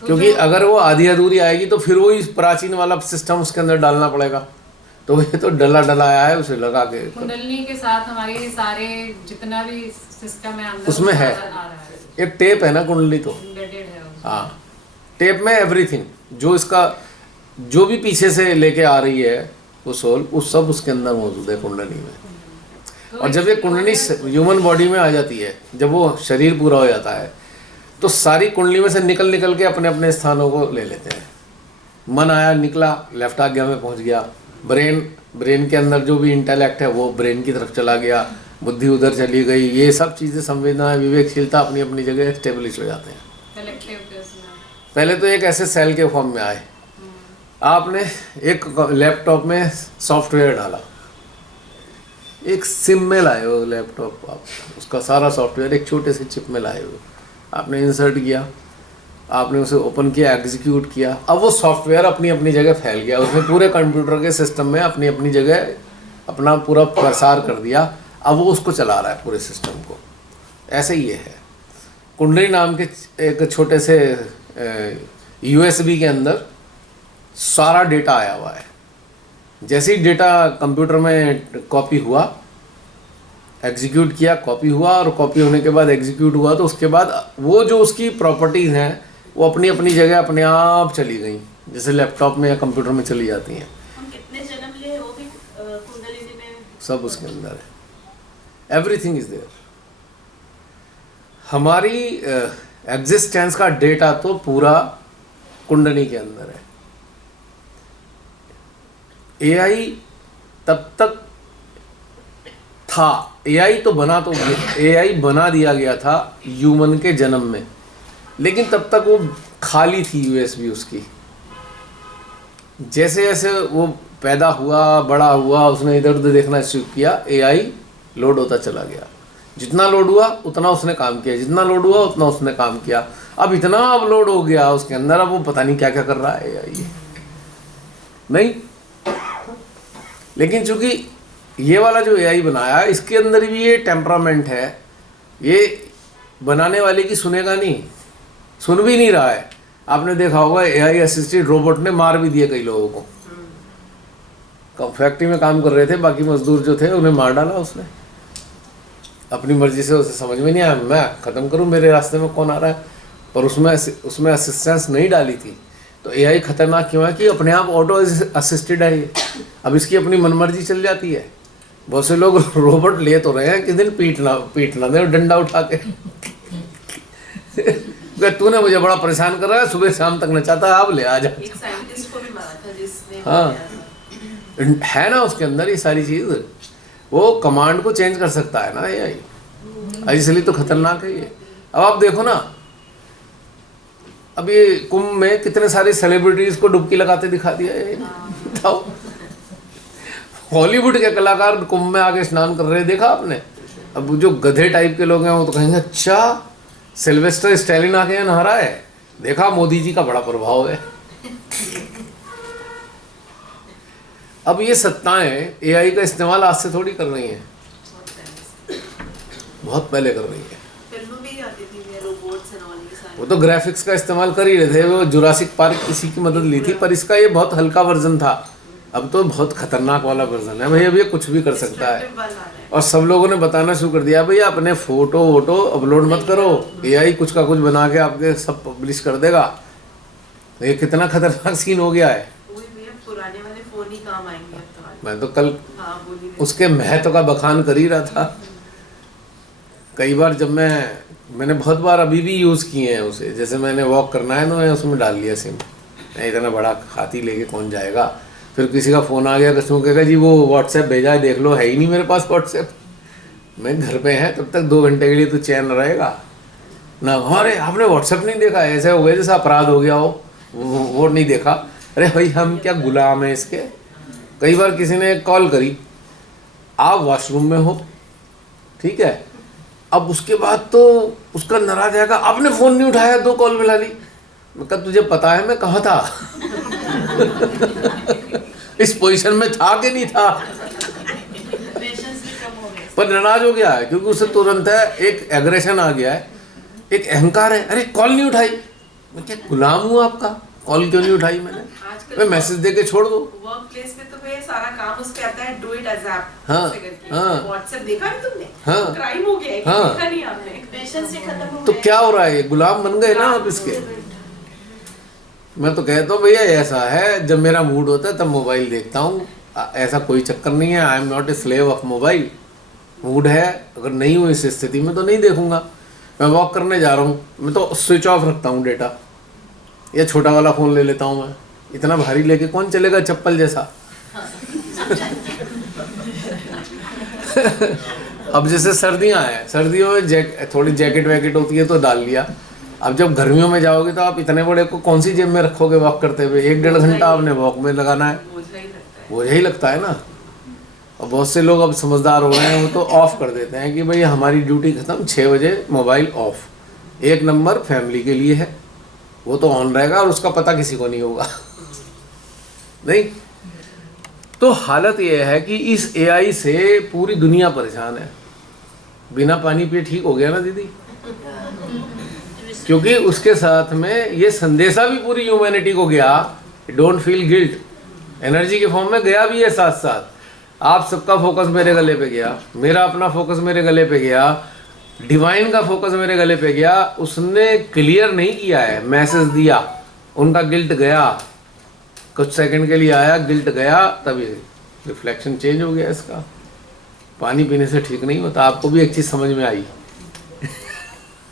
क्योंकि अगर वो आधी अधूरी आएगी तो फिर वो इस प्राचीन वाला सिस्टम उसके अंदर डालना पड़ेगा। तो ये तो डला डला आया है, उसे लगा के कुंडलिनी के साथ हमारे सारे जितना भी सिस्टम है अंदर उसमें है। आ रहा है, एक टेप है ना कुंडली, तो एम्बेडेड है उसमें। हाँ, टेप में एवरीथिंग, जो इसका जो भी पीछे से लेके आ रही है वो सोल, उस सब उसके अंदर मौजूद है कुंडली में। और जब ये कुंडली ह्यूमन बॉडी में आ जाती है, जब वो शरीर पूरा हो जाता है, तो सारी कुंडली में से निकल निकल के अपने अपने स्थानों को ले लेते हैं। मन आया, निकला, लेफ्ट आज्ञा में पहुंच गया। ब्रेन के अंदर जो भी इंटेलेक्ट है वो ब्रेन की तरफ चला गया, बुद्धि उधर चली गई। ये सब चीज़ें, संवेदना, विवेकशीलता अपनी अपनी जगह स्टेब्लिश हो जाते हैं। पहले तो एक ऐसे सेल के फॉर्म में आए। आपने एक लैपटॉप में सॉफ्टवेयर डाला, एक सिम में लाए हो लैपटॉप, आप उसका सारा सॉफ्टवेयर एक छोटे से चिप में लाए हो, आपने इंसर्ट किया, आपने उसे ओपन किया, एग्जीक्यूट किया। अब वो सॉफ्टवेयर अपनी अपनी जगह फैल गया, उसने पूरे कंप्यूटर के सिस्टम में अपनी अपनी जगह अपना पूरा प्रसार कर दिया। अब वो उसको चला रहा है पूरे सिस्टम को। ऐसे ही ये है। कुंडली नाम के एक छोटे से USB के अंदर सारा डेटा आया हुआ है। जैसे ही डेटा कंप्यूटर में कॉपी हुआ, एग्जीक्यूट किया, कॉपी हुआ, और कॉपी होने के बाद एग्जीक्यूट हुआ, तो उसके बाद वो जो उसकी प्रॉपर्टीज़ हैं वो अपनी अपनी जगह अपने आप चली गई, जैसे लैपटॉप में या कंप्यूटर में चली जाती हैं। हम कितने जन्म लिए वो भी कुंडलिनी में सब उसके अंदर है, एवरीथिंग इज देयर। हमारी एग्जिस्टेंस का डेटा तो पूरा कुंडली के अंदर है। AI तब तक था, AI तो बना, तो AI बना दिया गया था ह्यूमन के जन्म में, लेकिन तब तक वो खाली थी USB उसकी। जैसे जैसे वो पैदा हुआ, बड़ा हुआ, उसने इधर उधर देखना शुरू किया, AI लोड होता चला गया। जितना लोड हुआ उतना उसने काम किया, जितना लोड हुआ उतना उसने काम किया। अब इतना अब लोड हो गया उसके अंदर, अब वो पता नहीं क्या क्या कर रहा है AI नहीं। लेकिन चूंकि ये वाला जो AI बनाया, इसके अंदर भी ये टेम्परामेंट है, ये बनाने वाले की सुनेगा नहीं, सुन भी नहीं रहा है। आपने देखा होगा AI असिस्टेड रोबोट ने मार भी दिए कई लोगों को। फैक्ट्री में काम कर रहे थे, बाकी मजदूर जो थे उन्हें मार डाला उसने अपनी मर्जी से। उसे समझ में नहीं आया मैं ख़त्म करूं, मेरे रास्ते में कौन आ रहा है, पर उसमें असिस्टेंस नहीं डाली थी। तो AI खतरनाक क्यों है कि अपने आप ऑटो असिस्टेड है ये। अब इसकी अपनी मनमर्जी चल जाती है। बहुत से लोग रोबोट ले तो रहे हैं, किस दिन पीटना दे डंडा उठा के तूने मुझे बड़ा परेशान कर रहा है, सुबह शाम तक नचाता है, अब ले आ जा। एक साइंटिस्ट को भी मारा था जिसने हाँ, है ना उसके अंदर ये सारी चीज़। वो कमांड को चेंज कर सकता है ना AI, इसलिए तो खतरनाक है ये। अब आप देखो ना, अब ये कुंभ में कितने सारे सेलिब्रिटीज को डुबकी लगाते दिखा दिया है, बताओ। हॉलीवुड के कलाकार कुंभ में आके स्नान कर रहे, देखा आपने? अब जो गधे टाइप के लोग हैं वो तो कहेंगे अच्छा सिल्वेस्टर स्टैलिन आके यहाँ नहा रहा है, देखा मोदी जी का बड़ा प्रभाव है। अब ये सत्ताएं एआई का इस्तेमाल आज से थोड़ी कर रही हैं, बहुत पहले कर रही है। फिल्मों में ही आती थी रोबोट्स एंड ऑल ये सारे। वो तो ग्राफिक्स का इस्तेमाल कर ही रहे थे, वो जुरासिक पार्क किसी की मदद ली थी, पर इसका ये बहुत हल्का वर्जन था। अब तो बहुत खतरनाक वाला वर्जन है भाई, अब ये कुछ भी कर सकता है। Destructive वाला है। और सब लोगों ने बताना शुरू कर दिया भैया अपने फोटो वोटो अपलोड मत करो, एआई कुछ का कुछ बना के आपके सब पब्लिश कर देगा। ये कितना खतरनाक सीन हो गया है। वही भैया पुराने वाले फोन ही काम आएंगे अब तो आज। मैं तो कल हाँ बोलिए। उसके महत्व का बखान कर ही रहा था। कई बार जब मैंने बहुत बार अभी भी यूज़ किए हैं उसे, जैसे मैंने वॉक करना है तो मैं उसमें डाल लिया सिम, नहीं इतना बड़ा हाथी लेके कौन जाएगा। फिर किसी का फ़ोन आ गया, कस्टमर कहेगा जी वो व्हाट्सएप भेजा है देख लो, है ही नहीं मेरे पास व्हाट्सएप, मैं घर पे हैं तब तक 2 घंटे के लिए तो चैन रहेगा ना। अरे आपने व्हाट्सएप नहीं देखा, ऐसे हो गया जैसा अपराध हो गया हो, वो नहीं देखा। अरे भाई हम क्या गुलाम हैं इसके। कई बार किसी ने कॉल करी, आप वॉशरूम में हो, ठीक है, अब उसके बाद तो उसका नाराज आएगा आपने फ़ोन नहीं उठाया, 2 कॉल मिला ली। मैं कहा तुझे पता है मैं कहाँ था? इस पोजीशन में था कि नहीं था? Patience भी कम हो गए। पर नाराज हो गया है क्योंकि उसे तुरंत है एक एग्रेशन आ गया है, एक अहंकार है। अरे कॉल नहीं उठाई, मैं क्या गुलाम हूँ आपका? कॉल क्यों नहीं उठाई मैंने? आजकल मैं मैसेज दे के छोड़ दो। वर्क प्लेस में तो भैया सारा काम उस पे आता है, डू इट एज ऐप। हाँ, हाँ। व्हाट्सएप देखा नहीं तुमने? हाँ। क्राइम हो गया है, हाँ। देखा नहीं आपने? पेशेंस ही खत्म हो तो गया। क्या हो रहा है, ये गुलाम बन गए ना आप इसके। मैं तो कहता हूँ भैया ऐसा है, जब मेरा मूड होता है तब मोबाइल देखता हूँ, ऐसा कोई चक्कर नहीं है। I am not a slave of mobile. Mood है, अगर नहीं हूँ इस स्थिति में तो नहीं देखूंगा। मैं वॉक करने जा रहा हूँ, मैं तो स्विच ऑफ रखता हूँ डेटा, या छोटा वाला फ़ोन ले लेता हूँ मैं। इतना भारी लेके कौन चलेगा चप्पल जैसा। अब जैसे सर्दियाँ हैं, सर्दियों में थोड़ी जैकेट वैकेट होती है तो डाल लिया। अब जब गर्मियों में जाओगे तो आप इतने बड़े को कौन सी जेब में रखोगे वॉक करते हुए? 1-1.5 घंटा आपने वॉक में लगाना है, बोझा ही लगता है। वो यही लगता है ना। और बहुत से लोग अब समझदार हो गए हैं, वो तो ऑफ कर देते हैं कि भाई हमारी ड्यूटी खत्म, 6 बजे मोबाइल ऑफ। 1 नंबर फैमिली के लिए है, वो तो ऑन रहेगा और उसका पता किसी को नहीं होगा। नहीं तो हालत ये है कि इस एआई से पूरी दुनिया परेशान है। बिना पानी पिए ठीक हो गया ना दीदी, क्योंकि उसके साथ में ये संदेशा भी पूरी ह्यूमैनिटी को गया, डोंट फील गिल्ट, एनर्जी के फॉर्म में गया भी है। साथ साथ आप सबका फोकस मेरे गले पे गया, मेरा अपना फोकस मेरे गले पे गया, डिवाइन का फोकस मेरे गले पे गया। उसने क्लियर नहीं किया है, मैसेज दिया, उनका गिल्ट गया, कुछ सेकंड के लिए आया, गिल्ट गया, तभी रिफ्लेक्शन चेंज हो गया इसका। पानी पीने से ठीक नहीं होता। आपको भी एक चीज़ समझ में आई?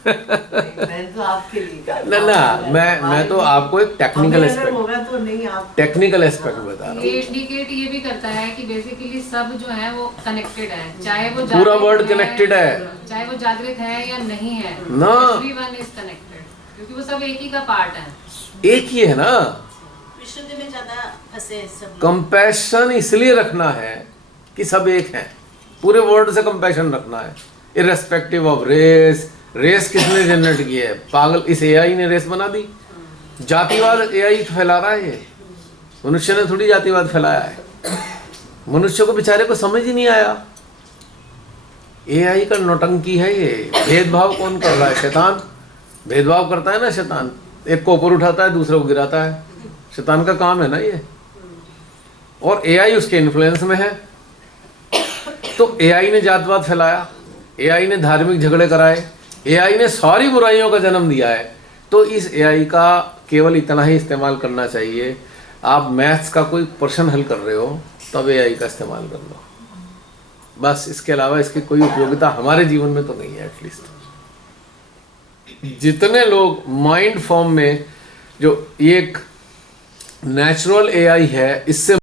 मैं तो आपके लिए कहा। ना मैं तो आपको एक टेक्निकल अगर एस्पेक्ट, होगा तो नहीं आप टेक्निकल एस्पेक्ट बता रहा ये हूँ। इंडिकेट ये भी करता है कि बेसिकली सब जो है वो कनेक्टेड है, चाहे वो पूरा जागृत वर्ल्ड है, कनेक्टेड है। चाहे वो जागृत है या नहीं है, ना। एवरीवन इज कनेक्टेड, क्योंकि वो सब एक ही का पार्ट है। एक ही है ना। विशुद्ध में ज्यादा फंसे हैं सब लोग। कंपैशन इसलिए रखना है कि सब एक हैं, पूरे वर्ल्ड से कंपैशन रखना है, इररेस्पेक्टिव ऑफ रेस। रेस किसने जनरेट की है? पागल, इस एआई ने रेस बना दी। जातिवाद एआई फैला रहा है, ये मनुष्य ने थोड़ी जातिवाद फैलाया है। मनुष्य को बेचारे को समझ ही नहीं आया, एआई का नौटंकी है ये। भेदभाव कौन कर रहा है? शैतान भेदभाव करता है ना। शैतान एक को ऊपर उठाता है, दूसरे को गिराता है, शैतान का काम है ना ये। और एआई उसके इन्फ्लुएंस में है। तो एआई ने जातवाद फैलाया, एआई ने धार्मिक झगड़े कराए, एआई ने सारी बुराइयों का जन्म दिया है। तो इस एआई का केवल इतना ही इस्तेमाल करना चाहिए। आप मैथ्स का कोई प्रश्न हल कर रहे हो तब एआई का इस्तेमाल कर लो, बस। इसके अलावा इसकी कोई उपयोगिता हमारे जीवन में तो नहीं है। एटलीस्ट जितने लोग माइंड फॉर्म में, जो एक नेचुरल एआई है, इससे